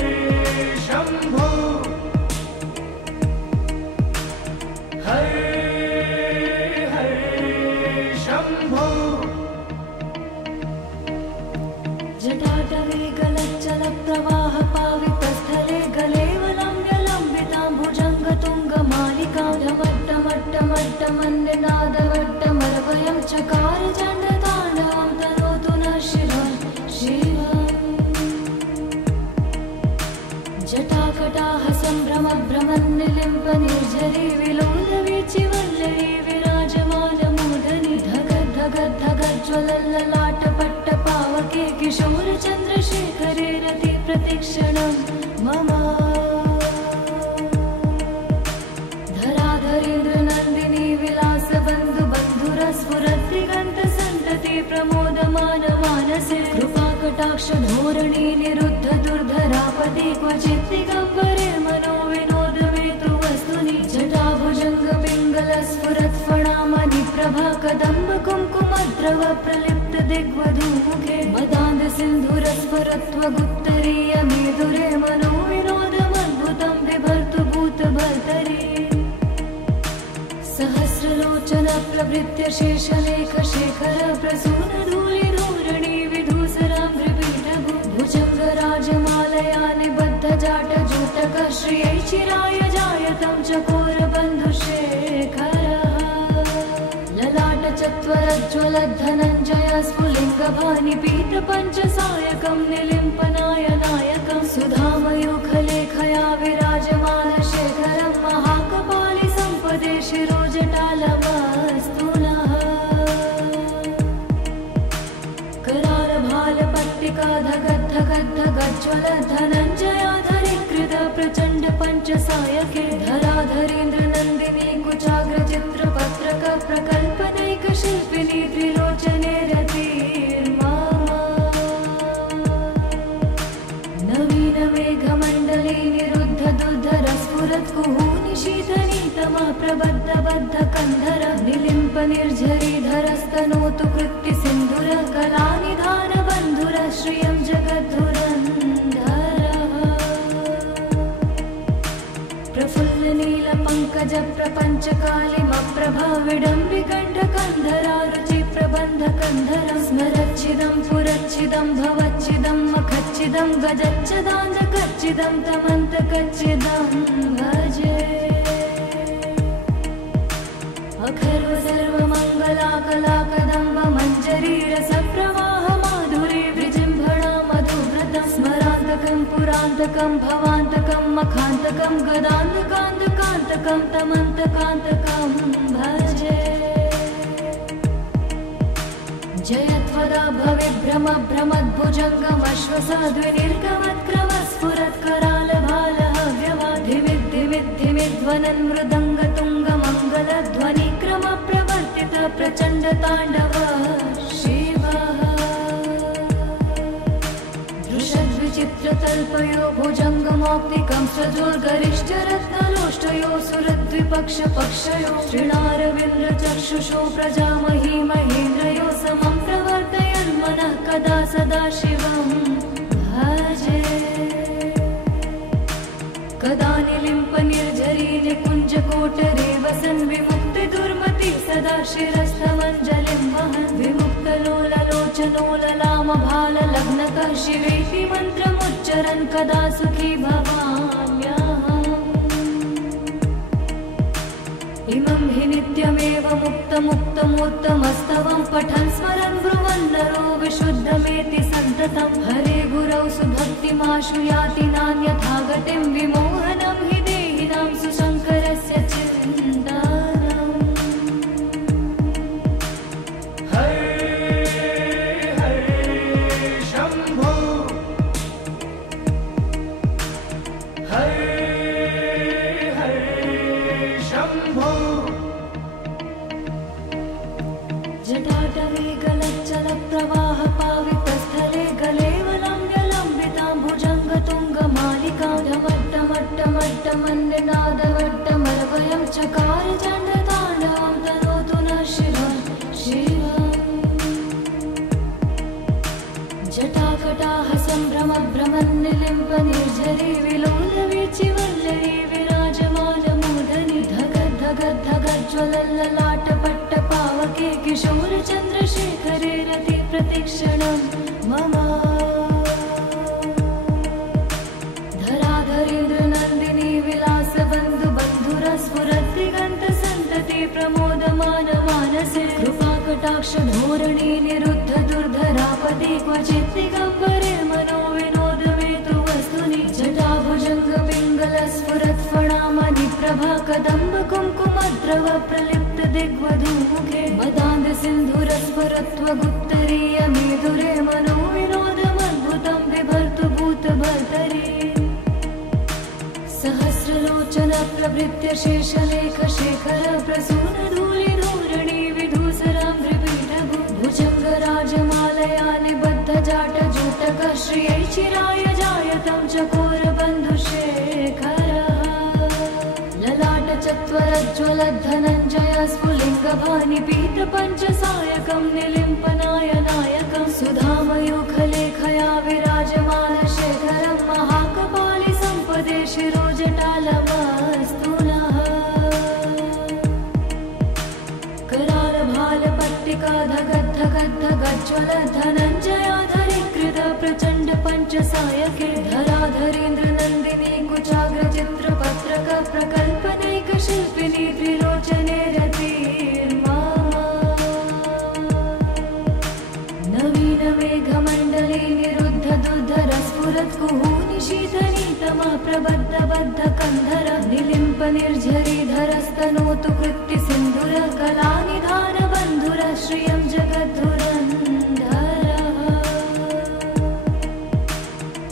शम्भो हरे हरे शम्भो जटाटवे गलच्चलप्रवाह पावि वट्टमन्यनादवट्टमरवयं चकार चण्डताण्डवं तनोतु नः शिवः शिवम् जटाकटाह सम्भ्रमभ्रमन्निलिम्प निर्झरी विलोलवीचि वल्लरी विराजमानमूर्धनि धगद्धगद्धगज्ज्वलल्ललाटपट्टपावके किशोरचन्द्रशेखरे रति प्रतिक्षणं मम धराधरेन्द्रनन्दिनी विलासबन्धुबन्धुरस्फुरद्दिगन्तसन्तति प्रमोदमानमानसे कृपाकटाक्षधोरणी निरुद्ध दुर्धरापति क्वचित् दिगम्बरे मनो विनोदमेतु वस्तुनि जटाभुजङ्गपिङ्गलस्फुरत्फणामणि प्रभा कदम्ब कुङ्कुमद्रव प्रलिप्त दिग्वधूमुखे मदान्धसिन्धुरस्फुरत्वगुप्तरीय मेदुरे मनो विनोदमद्भुतं बिभर्तु भूतभर्तरि सहस्रलोचन प्रभृत्य शेषलेख शेखर प्रसून धूलिधूरणि विधूसराम्भ्रिपीठभु भुजङ्गराजमालया निबद्ध जाटजूटक श्रियै चिराय जायतं चकोरबन्धुशेखरः ललाटचत्वरज्ज्वलद्धनञ्जय स्फुलिङ्गभानि पीतपञ्चसायकं निलिम्पनायनायकं सुधामयूखलेखया विराजमान शेखरं महाकपालि सम्पदे शिरोजटालमस्तु नः करालभालपट्टिका धगद्धगद्धगज्ज्वल धनञ्जयाधरीकृत प्रचण्ड पञ्चसायके धराधरेन्द्रनन्दिनी कुचाग्रचित्रपत्रक प्रकल्पनैकशिल्पिनी त्रिलोचने रतिर्मा नवीनमेघमण्डली निरुद्ध दुर्धरस्फुरत्कुहूनि शीतनीतमा प्रबद्धबद्धकन्धर निलिम्प निर्झरीधरस्तनोतु कृत्ति सिन्धुर कलानिधान बन्धुर श्रियं जगद्धुरन्धरः प्रफुल्लनीलपङ्कज प्रपञ्चकालिमप्रभा विडम्बिकण्ठकन्धरा रुचिप्रबन्धकन्धरं स्मरच्छिदं पुरच्छिदं भवच्छिदं मखच्छिदं गजच्छदान्धकच्छिदं तमन्तकच्छिदं भजे अखर्व सर्वमङ्गलाकलाकदम्ब मञ्जरी रसप्रवाह माधुरी विजृम्भणा मधुव्रतं स्मरान्तकं पुरान्तकं भवान्तकं मखान्तकं गदान्तकान्तकान्तकं तमन्तकान्तकं भजे जयत्वदा भविभ्रम भ्रमद्भुजङ्गमश्वसाद्विनिर्गमत्करालभालहव्यवाधिमिद्धिमिद्धिमिध्वनन् मृदङ्गतुङ्गमङ्गलध्वनिक्रम प्रवर्तित प्रचण्डताण्डव शिवः दृशद्विचित्रतल्पयो भुजङ्गमौक्तिकं सजोर्गरिष्ठरत्नलोष्टयो सुरद्विपक्षपक्षयो श्रीणारविन्द्रचक्षुषो प्रजामही महेन्द्रयो समं प्रवर्तयन्मनः कदा सदा शिवं भजे कदा निलिम्प निर्झरी निकुञ्जकोटरे वसन् विमुक्तिदुर्मति सदा शिरस्थमञ्जलिं वहन् विमुक्तलोललोचनोललामभाललग्नकः शिवेति मन्त्रमुच्चरन् कदा सुखी भवाम्यहम् इमं हि नित्यमेव मुक्तमुक्तमोत्तमस्तवं पठन् स्मरन् ब्रुवन् नरो विशुद्धमेति सन्ततं हरे गुरौ सुभक्तिमाशु याति नान्यथा गतिं विमोहनं हि देहिनां सुशङ्करस्य चिन्तनम् हरे हरे शम्भो हरे हरे शम्भो जटाटवे गलच्चलप्रवाह पावितस्थले गलेवलम्ब्यलम्बितां भुजङ्गतुङ्गमालिकां ढमट्टमट्टमट्टमन्यनादवट्टमरवयं चकार चण्डताण्डवं तनोतु नः शिवः शिवम् जटाकटाह सम्भ्रमभ्रमन्निलिम्प निर्झरी विलोलवीचि वल्लरी विराजमानमूर्धनि धगद्धगद्धगज्ज्वलल्ललाटपट्टपावके किशोरचन्द्रशेखरे रति प्रतिक्षणं मम धराधरेन्द्रनन्दिनी विलासबन्धुबन्धुरस्फुरद्दिगन्तसन्तति सती प्रमोदमान मानसे कृपाकटाक्ष धोरणी निरुद्ध दुर्धरापदे क्वचित् दिगम्बरे मनो विनोदमेतु वस्तुनि जटाभुजङ्ग पिङ्गल स्फुरत् फणामणि प्रभा कदम्ब कुङ्कुमद्रव प्रलिप्त दिग्वधूमुखे मदान्ध सिन्धुरस्फुरत्वगुप्तरीय मेधुरे मनो विनोदमद्भुतं बिभर्तु भूतभर्तरि सहस्रलोचन प्रभृत्य शेषलेख शेखर प्रसून धूलि धूरणि विधूसरां त्रिपीठभु भुजङ्ग राजमालया निबद्ध जाट जूटक श्रियै चिराय जायतं चकोर बन्धुशेखरः ललाट चत्वरज्ज्वल धनञ्जय स्फुलिङ्गभानि पीत पञ्चसायकं निलिम्पनाय नायकं सुधामयूखलेखया विराजमान शेखरं महाकपालि सम्पदे शिरोजटालमस्तु नः कराल भाल पट्टिका धगद् धगद् धगज्ज्वल धनञ्जयाधरीकृत प्रचण्ड पञ्चसायके धराधरेन्द्र नन्दिनी कुचाग्र चित्रपत्रक प्रकल्पनैक शिल्पिनी त्रिलोचने रतिर्मा नवीन मेघमण्डले निरुद्ध दुर्धर स्फुरत् कुहूनि शीतनीतमा प्रबद्ध बद्ध कन्धर निलिम्प निर्झरीधरस्तनोतु कृत्ति सिन्धुर कलानिधान बन्धुर श्रियं जगद्धुरन्धरः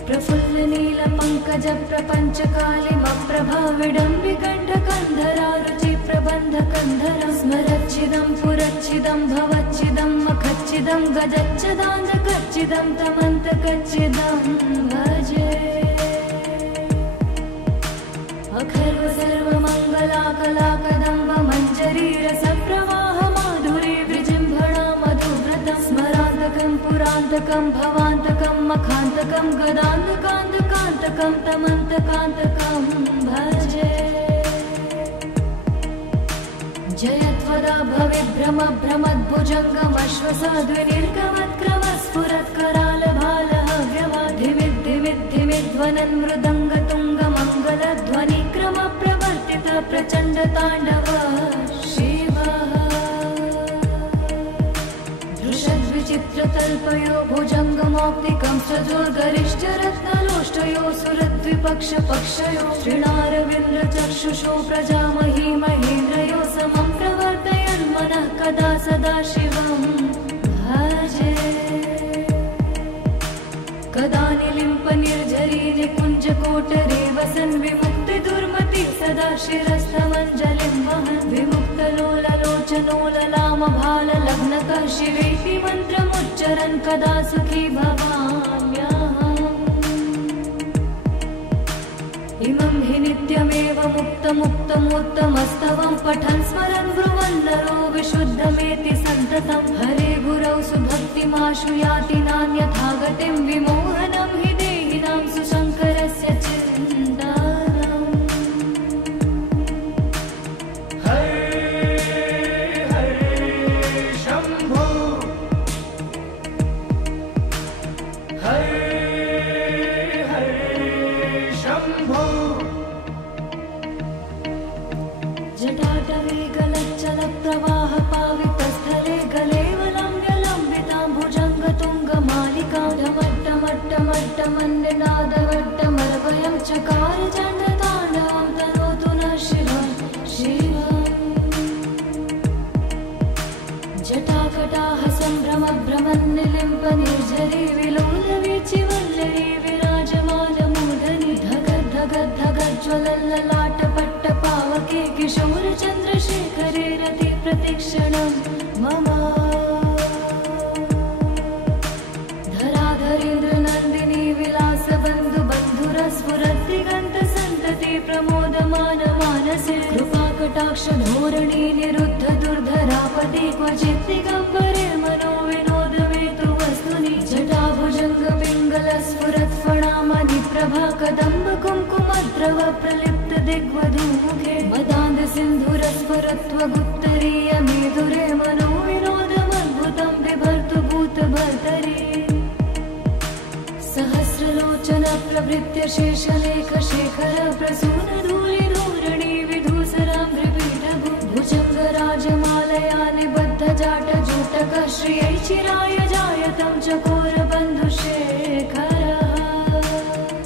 प्रफुल्ल नील पङ्कज प्रपञ्च कालिमप्रभा विडम्बिकण्ठ कन्धरा रुचि प्रबन्ध कन्धर स्मरच्छिदं पुरच्छिदं भवच्छिदं मखच्छिदं गजच्छदान्धकच्छिदं तमन्तकच्छिदं भजे अखर्व सर्वमङ्गला कला कदम्ब मञ्जरी रसप्रवाह माधुरी विजृम्भणा मधुव्रतं स्मरान्तकं पुरान्तकं भवान्तकं मखान्तकं गदान्तकान्तकान्तकं तमन्तकान्तकं भजे जयत्वदा भविभ्रम भ्रमद्भुजङ्गमश्वसाद्विनिर्गमत्क्रम स्फुरत् कराल भालः धिमिद्धिमिद्धिमिध्वनन् मृदङ्गतुङ्गमङ्गलध्वनिक्रम प्रवर्तित प्रचण्ड ताण्डव शिवः दृशद्विचित्रतल्पयो भुजङ्गमौक्तिकं सजोर्गरिष्ठ रत्नलोष्टयो सुरद्विपक्ष पक्षयो श्रीणारविन्द्र चक्षुषो प्रजामही महेन्द्रयो समं प्रवर्तयन् मनः कदा सदा शिवं भजे कदा निलिम्प निर्झरी निकुञ्जकोटरे वसन् विमुक्ति दुर्मति सदा शिरस्थमञ्जलिं वहन् विमुक्तलोललोचनोललाम भाल लग्नकः शिवेति मन्त्रमुच्चरन् कदा सुखी भवाम्यहम् इमं हि नित्यमेव मुक्तमुत्तमोत्तमस्तवं पठन् स्मरन् ब्रुवन् नरो विशुद्धमेति सन्ततं हरे गुरौ सुभक्तिमाशु याति नान्यथा गतिं विमोहनं हि देहिनां सुशङ्करस्य चिन्तनम् हरे हरे शम्भो हरे हरे शम्भो जटाटवे गलच्चल प्रवाह पावितस्थले गलेवलम्ब्य लम्बितां भुजङ्गतुङ्गमालिकां ढमट्टमट्टमट्टमन्निनादवट्टमर्वयं चकार चण्डताण्डवं तनोतु नः शिवं शिवम् जटाकटाः सम्भ्रम भ्रमन्निलिम्प निर्झरी विलोलवीचि वल्लरी विराजमानमूर्धनि धगद् धगद् धगज्ज्वलल्ललाट पट्टपावके किशोर चन्द्रशेखरे रति प्रतिक्षणं मम धराधरेन्द्र नन्दिनी विलास बन्धु बन्धुर स्फुरत् दिगन्त सन्तति प्रमोदमान मानसे कृपाकटाक्ष धोरणी निरुद्ध दुर्धरापदे क्वचित् दिगम्बरे मनो विनोदमेतु वस्तुनि जटाभुजङ्ग पिङ्गल स्फुरत् फणामणि प्रभा कदम्ब कुङ्कुमद्रव प्रलिप्त दिग्वधूमुखे मदान्ध सिन्धुरस्फुरत्वगुप्तरीय मेधुरे मनो विनोदमद्भुतं बिभर्तु भूतभर्तरि सहस्रलोचन प्रभृत्य शेषलेख शेखर प्रसून धूलि धूरणि विधूसरां त्रिपीठभु भुजङ्गरा सायकं चकोरबन्धुशेखरः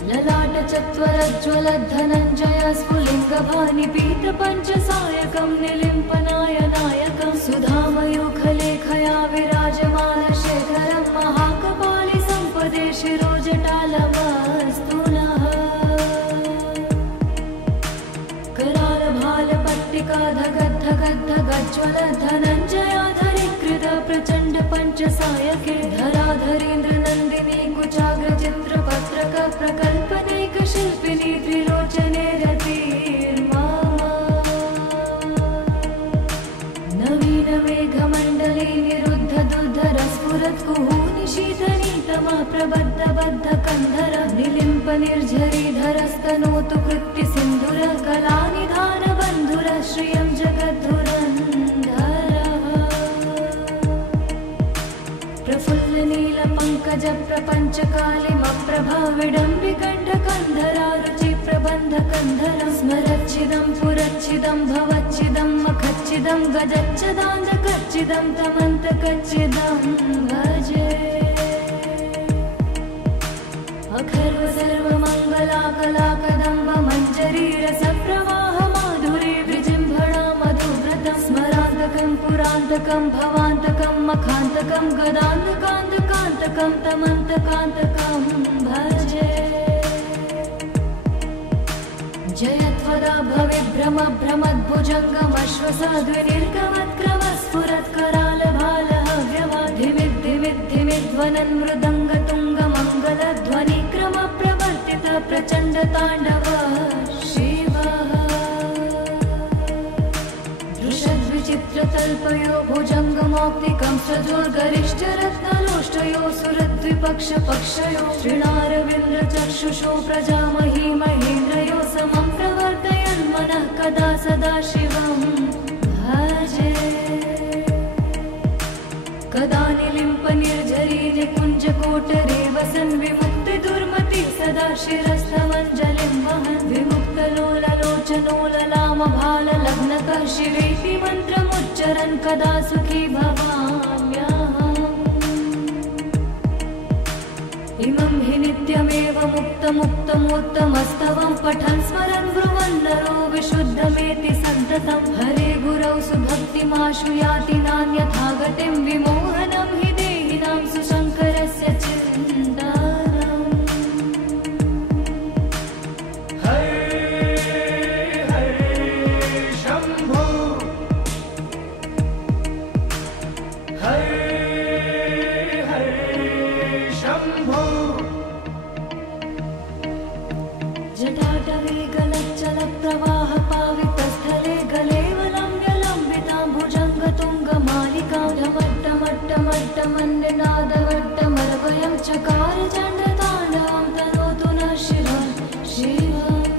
ललाटचत्वरज्ज्वलद्धनञ्जय स्फुलिङ्गभानि पीतपञ्चसायकं निलिम्पनायनायकं सुधामयूखलेखया विराजमानशेखरं महाकपालि सम्पदे शिरोजटालमस्तु नः करालभालपट्टिकाधगद्धगद्धगज्ज्वलद्धनञ्जयाधरीकृत प्रचण्ड पञ्चसायके धराधरेन्द्र नन्दिनी कुचाग्रचित्रपत्रक प्रकल्पनैकशिल्पिनी त्रिलोचने रतिर्मा नवीन मेघमण्डले निरुद्ध दुर्धर स्फुरत् कुहूनिशीतनीतमा प्रबद्ध बद्ध कन्धर निलिम्प निर्झरीधरस्तनोतु कृत्ति सिन्धुर कलानिधान बन्धुर श्रियं जगद्धुरन्धरः प्रफुल्ल नील पङ्कज प्रपञ्च कालिमप्रभा विडम्बिकण्ठकन्धरा रुचि प्रबन्ध कन्धरं स्मरच्छिदं पुरच्छिदं भवच्छिदं मखच्छिदं गजच्छदान्धकच्छिदं तमन्तकच्छिदं भजे अखर्व सर्वमङ्गलाकलाकदम्ब मञ्जरी रसप्रवाह माधुरी विजृम्भणा मधुव्रतं स्मरान्तकं पुरान्तकं भवान्तकं मखान्तकं गदान्तकान्तकान्तकं तमन्तकान्तकं भजे जयत्वदा भविभ्रम भ्रमद्भुजङ्गमश्वसाद्विनिर्गमत्करालभालहव्यमाधिमिद्धिमिद्धिमिध्वनन् मृदङ्गतुङ्गमङ्गलध्वनिक्रम प्रवर्तित प्रचण्ड ताण्डव शिवः दृशद्विचित्रतल्पयो भुजङ्गमौक्तिकं सजोर्गरिष्ठरत्नलोष्टयो सुरद्विपक्षपक्षयो श्रीणारविन्द्रचक्षुषो प्रजामही महेन्द्रयो समं प्रवर्तयन् मनः कदा सदा शिवं भजे कदा निलिम्प निर्झरी निकुञ्जकोटरे वसन् विमुक्ति दुर्मति सदा शिरस्थमञ्जलिं वहन् विमुक्तलोललोचनोललामभाललग्नकः शिवेति मन्त्रमुच्चरन् कदा सुखी भवाम्यहम् इमं हि नित्यमेव मुक्तमुक्तमोत्तमस्तवं पठन् स्मरन् ब्रुवन् नरो विशुद्धमेति सन्ततं हरे गुरौ सुभक्तिमाशु याति नान्यथा गतिं विमोहनं हि देहिनां सुशङ्करस्य चिन्तनम् हरे हरे शम्भो हरे हरे शम्भो जटाटवे गलच्चलप्रवाह पावितस्थले गलेवलम्ब्यलम्बितां भुजङ्गतुङ्गमालिकां ढमट्टमट्टमट्टमन्यनादवट्टमरवयं चकार चण्डताण्डवं तनोतु नः शिवं शिवम्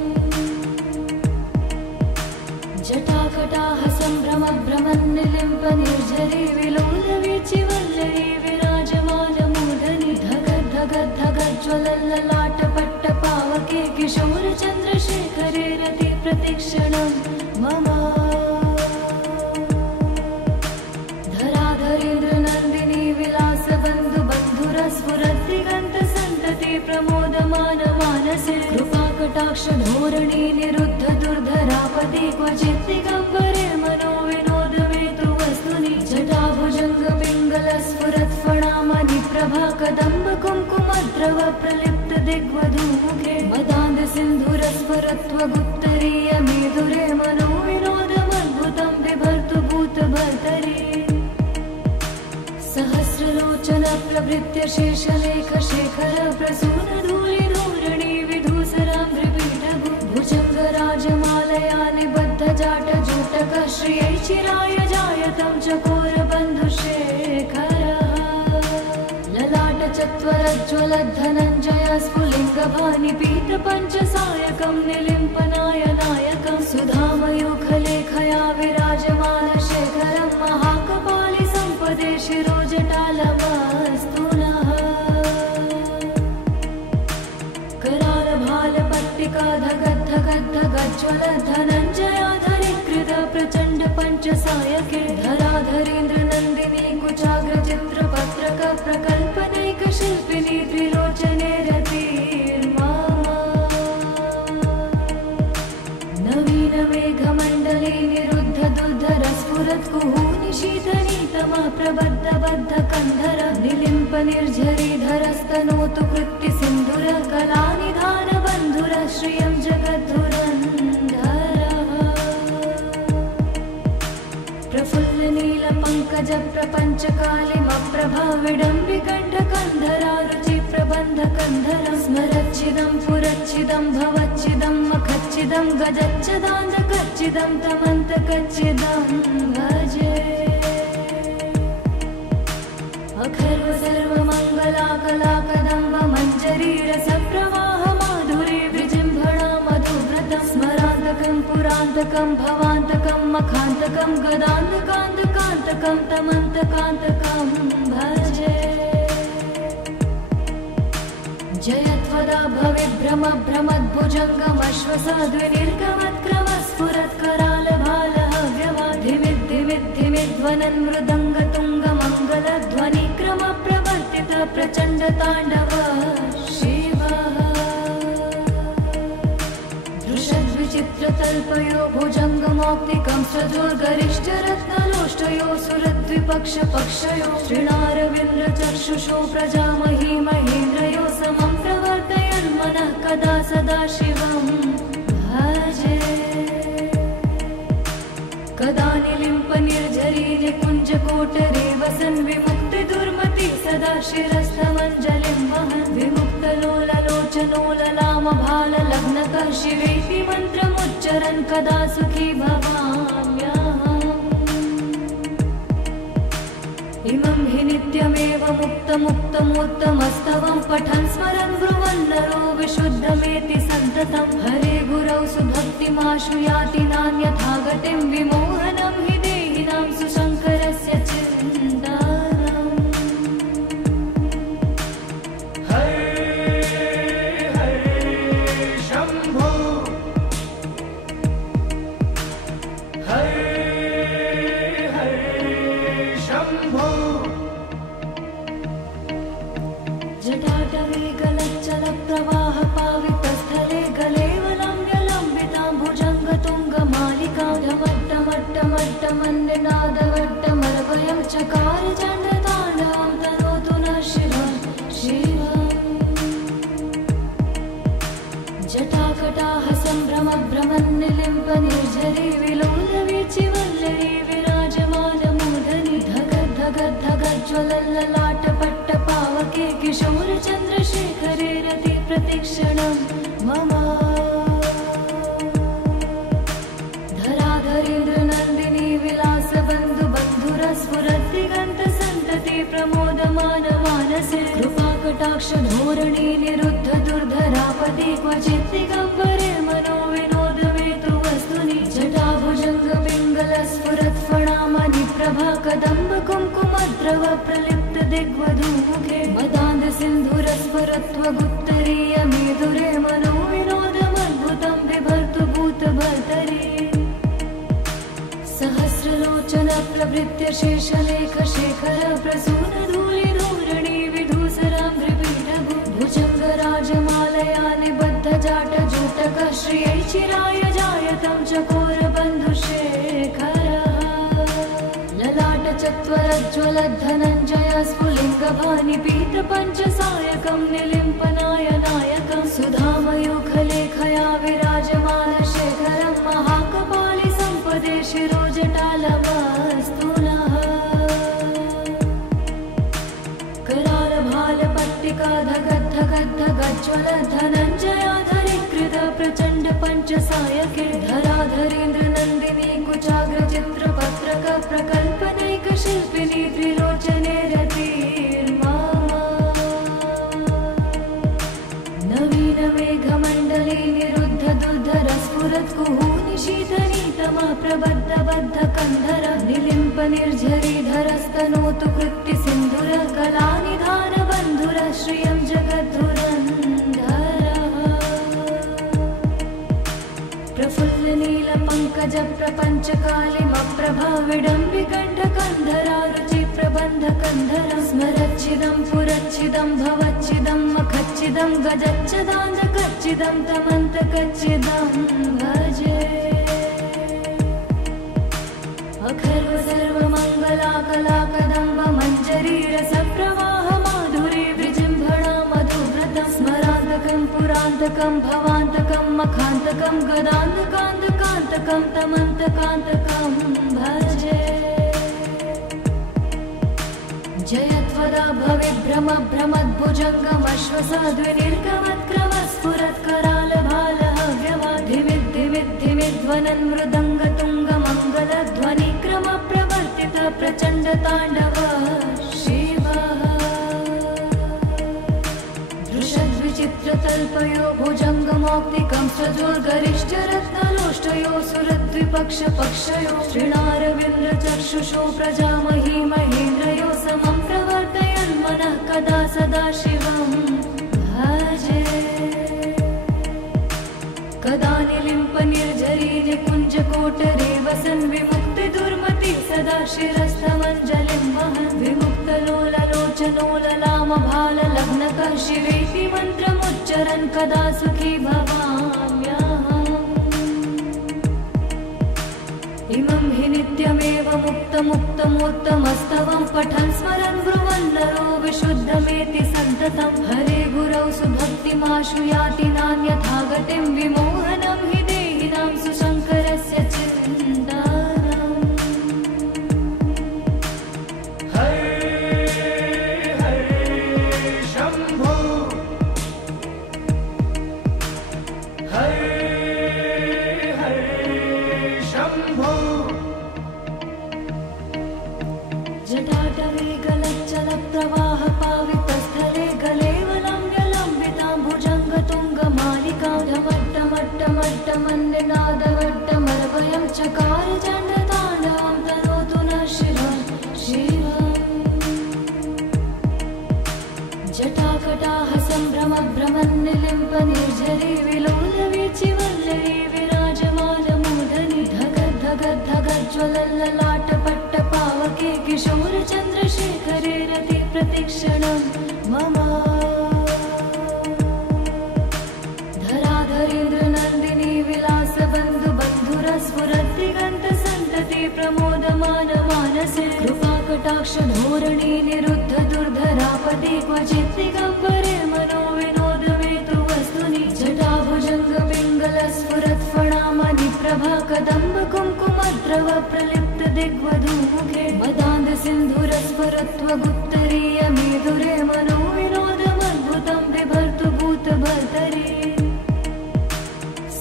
जटाकटाह सम्भ्रमभ्रमन्निलिम्प निर्झरी विलोलवीचिवल्लरी विराजमानमूर्धनि धगद्धगद्धगज्ज्वलल्ललाटपट्टपावके किशोरचन्द्रशेखरे रति प्रतिक्षणं मम धराधरेन्द्र नन्दिनी विलासबन्धु बन्धुरस्फुरद्दिगन्तसन्तति प्रमोदमान मानसे कृपाकटाक्ष धोरणी निरुद्ध दुर्धरापति क्वचित् दिगम्बरे मनो विनोदमेतु वस्तुनि जटाभुजङ्ग पिङ्गल स्फुरत् फणामणि प्रभा कदम्ब कुङ्कुमद्रव प्रलिप्त दिग्वधूमुखे मदान्ध सिन्धुरस्फुरत्वगुत्तरीय मेधुरे मनो विनोदमद्भुतं बिभर्तु भूतभर्तरि सहस्रलोचन प्रभृत्य शेषलेख शेखर प्रसून धूलि धूरणि विधूसरां त्रिपीठभु भुजङ्गराजमालया निबद्ध जाट जूटक श्रियै चिराय जायतं चकोरबन्धुशेखरः ललाटचत्वरज्ज्वलद्धनञ्जय स्फुलिङ्गभानि पीतपञ्चसायकं निलिम्पनायनायकं सुधामयूखलेखया विराजमानशेखरं महाकपालि सम्पदे शिरोजटालमस्तु नः करालभालपट्टिकाधगद्धगद्धगज्ज्वलद्धनञ्जयाधरीकृत प्रचण्ड पञ्चसायके धराधरेन्द्र नन्दिनी कुचाग्रचित्रपत्रक प्रकल्पने निर्झरीधरस्तनोतु कृत्ति सिन्धुरः कलानिधान बन्धुरः श्रियं जगद्धुरन्धरः प्रफुल्ल नील पंकज प्रपंच कालिमप्रभा विडम्बिकण्ठकन्धरा रुचि प्रबन्ध कन्धरं स्मरच्चिदं पुरच्चिदं भवच्चिदं मखच्चिदं गजच्चिदान्धकच्चिदं तमन्तकच्चिदं भजे अखर्व सर्वमङ्गलाकलाकदम्ब मञ्जरीरसप्रवाह माधुरे विजृम्भणा मधुव्रतं स्मरान्तकं पुरान्तकं भवान्तकं मखान्तकं गदान्तकान्तकान्तकं तमन्तकान्तकं भजे जयत्वदा भविभ्रम भ्रमद्भुजङ्गमश्वसाद्विनिर्गमत्क्रमस्फुरत्करालभालहव्यवाधिमिद्धिमिद्धिमिध्वनन् मृदङ्गतुङ्गमङ्गलध्वनिक्रम प्रवर्तित प्रचण्ड ताण्डव शिवः दृशद्विचित्रतल्पयो भुजङ्गमौक्तिकं सजोर्गरिष्ठरत्नलोष्टयो सुरद्विपक्षपक्षयो श्रीणारविन्द्रचक्षुषो प्रजामही महेन्द्रयो समं प्रवर्तयन्मनः कदा सदा शिवं भजे कदा निलिम्प निर्झरी निकुञ्जकोटरे वसन् विमुक्तिदुर्मति सदा शिरस्थमञ्जलिं वहन् विमुक्तलोललोचनोललामभाललग्नकः शिवेति मन्त्रमुच्चरन् कदा सुखी भवाम्यहम् इमं हि नित्यमेव मुक्तमुत्तमोत्तमस्तवं पठन् स्मरन् ब्रुवन् नरो विशुद्धमेति सन्ततं हरे गुरौ सुभक्तिमाशु याति नान्यथा गतिं विमोहनं हि देहिनां सुशङ्करस्य चिन्तनम् हरे हरे शम्भो हरे हरे शम्भो जटाटवे गलच्चल प्रवाह पावितस्थले गलेवलम्ब्यलम्बितां भुजङ्गतुङ्गमालिकां ढमट्टमट्टमट्टमन्निनादवट्टमर्वयं चकार चण्डताण्डवं तनोतु नः शिवं शिवम् जटाकटाह सम्भ्रमभ्रमन्निलिम्प निर्झरी विलोलवीचिवल्लरी विराजमानमूर्धनि धगद्धगद्धगज्ज्वलल्ललाटपट्टपावके किशोरचन्द्रशेखरे रति प्रतीक्षणं मम धराधरेन्द्रनन्दिनी विलासबन्धुबन्धुरस्फुरद्दिगन्तसन्तति प्रमोदमानमानसे कृपाकटाक्षधोरणी निरुद्ध दुर्धरापदि क्वचित् दिगम्बरे मनो विनोदमेतु वस्तुनि जटाभुजङ्गपिङ्गलस्फुरत्फणामणिप्रभा कदम्ब कुङ्कुमद्रव प्रलिप्त दिग्वधूमुखे मदान्ध सिन्धुरस्फुरत्वगुत्तरीय मेदुरे मनो विनोदमद्भुतं बिभर्तु भूतभर्तरि सहस्रलोचन प्रभृत्य शेषलेख शेखर प्रसून धूलिधूरणि विधूसराङ्घ्रिपीठभु भुजङ्गराजमालया निबद्ध जाटजूटक श्रियै चिराय जायतं चकोरबन्धुशेखरः ललाट चत्वरज्ज्वलद्धनञ्जय स्फुलिङ्गभानि पीतपञ्चसायकं निलिम्पनायनायकं सुधामयूखलेखया विराजमानशेखरं महाकपालि सम्पदे शिरोजटालमस्तु नः करालभालपट्टिका धगद्धगद्धगज्ज्वल धनञ्जयाधरीकृत प्रचण्ड पञ्चसायके धराधरेन्द्रनन्दिनी कुचाग्रचित्रपत्रक प्रकल्पनैकशिल्पिनी त्रिलोचने रतिर्मा नवीनमेघमण्डले निरुद्ध दुर्धरस्फुरत्कुहूनि शीतनीतमा प्रबद्धबद्धकन्धर निलिम्प निर्झरीधरस्तनोतु कृत्ति सिन्धुरः कलानिधान बन्धुरः श्रियं जगद्धुरन्धरः प्रफुल्ल नील पंकज प्रपंच कालिमप्रभा विडम्बिकण्ठकन्धरा रुचि प्रबन्ध कन्धरं स्मरच्चिदं पुरच्चिदं भवच्चिदं मखच्चिदं गजच्चिदान्धकच्चिदं तमन्तकच्चिदं भजे अखर्व सर्वमङ्गलाकलाकदम्ब मञ्जरीरसप्रवाह मदान्तकं भवान्तकं मखान्तकं गदान्तकान्तकान्तकं तमन्तकान्तकं भजे। जयत्वदा भवेद्भ्रमभ्रमद्भुजङ्गमश्वसाद्विनिर्गमत्क्रमस्फुरत्करालभालहव्यवाधिमिद्धिमिद्धिमिध्वनन् मृदङ्गतुङ्गमङ्गलध्वनिक्रमप्रवर्तित प्रचण्डताण्डव शिवः। दृशद्विचित्रतल्पयो भुजङ्गमौक्तिकं सजोर्गरिष्ठरत्नलोष्टयो सुरद्विपक्षपक्षयो श्रीणारविन्द्रचक्षुषो प्रजामही महेन्द्रयो समं प्रवर्तयन् मनः कदा सदा शिवं भजे। कदा निलिम्पनिर्झरी निकुञ्जकोटरे वसन् विमुक्तिदुर्मति सदा शिरस्थमञ्जलिं वहन् विमुक्तलोललोचनो ललामभाललग्नकः शिवेति मन्त्रमुच्चरन् कदा सुखी भवाम्यहम्। इमं हि नित्यमेव मुक्तमुक्तमोत्तमस्तवं पठन् स्मरन् ब्रुवन् नरो विशुद्धमेति सन्ततं हरे गुरौ सुभक्तिमाशु याति नान्यथा गतिं विमोहनं हि देहिनां सुशङ्करस्य चिन्तनम्। हरे हरे शम्भो हरे हरे शम्भो। जटाटवे गलच्चलप्रवाहपावितस्थले गलेवलम्ब्यलम्बितां भुजङ्गतुङ्गमालिकां ढमट्टमट्टमट्टमन्निनादवट्टमर्वयं चकार चण्डताण्डवं तनोतु नः शिवं शिवम्। जटाकटाः सम्भ्रमभ्रमन्निलिम्पनिर्झरी विलोलवीचिवल्लरी विराजमानमूर्धनि धगद्धगद्धगज्ज्वलल्ललाटपट्टपावके किशोरचन्द्रशेखरे रति प्रतिक्षणं मम। धराधरेन्द्रनन्दिनी विलासबन्धुबन्धुरस्फुरद्दिगन्तसन्तति प्रमोदमानमानसे कृपाकटाक्षधोरणी निरुद्ध दुर्धरापदि क्वचित् दिगम्बरे मनो विनोदमेतु वस्तुनि जटाभुजङ्गपिङ्गलस्फुरत्फणामणि प्रभा कदम्ब कुङ्कुमद्रव प्रलिप्त दिग्वधूमुखे मदान्धसिन्धुरस्फुरत्वगुत्तरीयमेधुरे मनो विनोदमद्भुतं बिभर्तु भूतभर्तरि।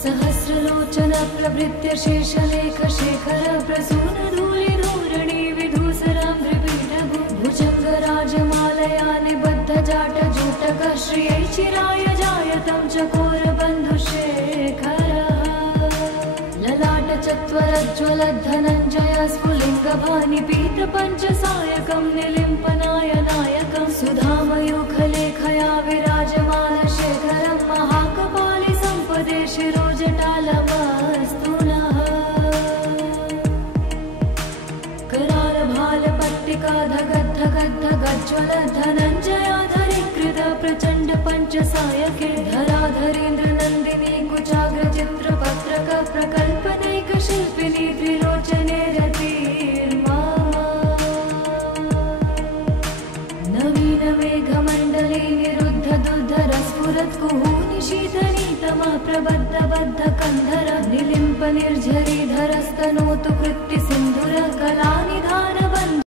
सहस्रलोचन प्रभृत्य शेषलेखशेखर प्रसूनधूलिधूरणि विधूसराम्भ्रिपीठभु भुजङ्गराजमालया निबद्धजाटजूटकः श्रियै चिराय जायतं चकोरबन्धुशेखरः। ललाटचत्वरज्ज्वलद्धनञ्जय स्फुलिङ्गभानिपीतपञ्चसायकं निलिम्पनायनायकं सुधामयूखलेखया विराजमानशेखरं महाकपालि सम्पदे शिरोजटालमस्तु नः। करालभालपट्टिका धगद्धगद्धगज्ज्वलद्धनञ्जयाधरीकृत प्रचण्ड पञ्चसायके धराधरेन्द्रनन्दिनी कुचाग्रचित्रपत्रक प्रकल्पनैकशिल्पिनी त्रिलोचने रतिर्मा। नवीनमेघमण्डले निरुद्ध दुर्धरस्फुरत्कुहूनि शीतनीतमः प्रबद्धबद्धकन्धर निलिम्पनिर्झरीधरस्तनोतु कृत्तिसिन्धुरः कला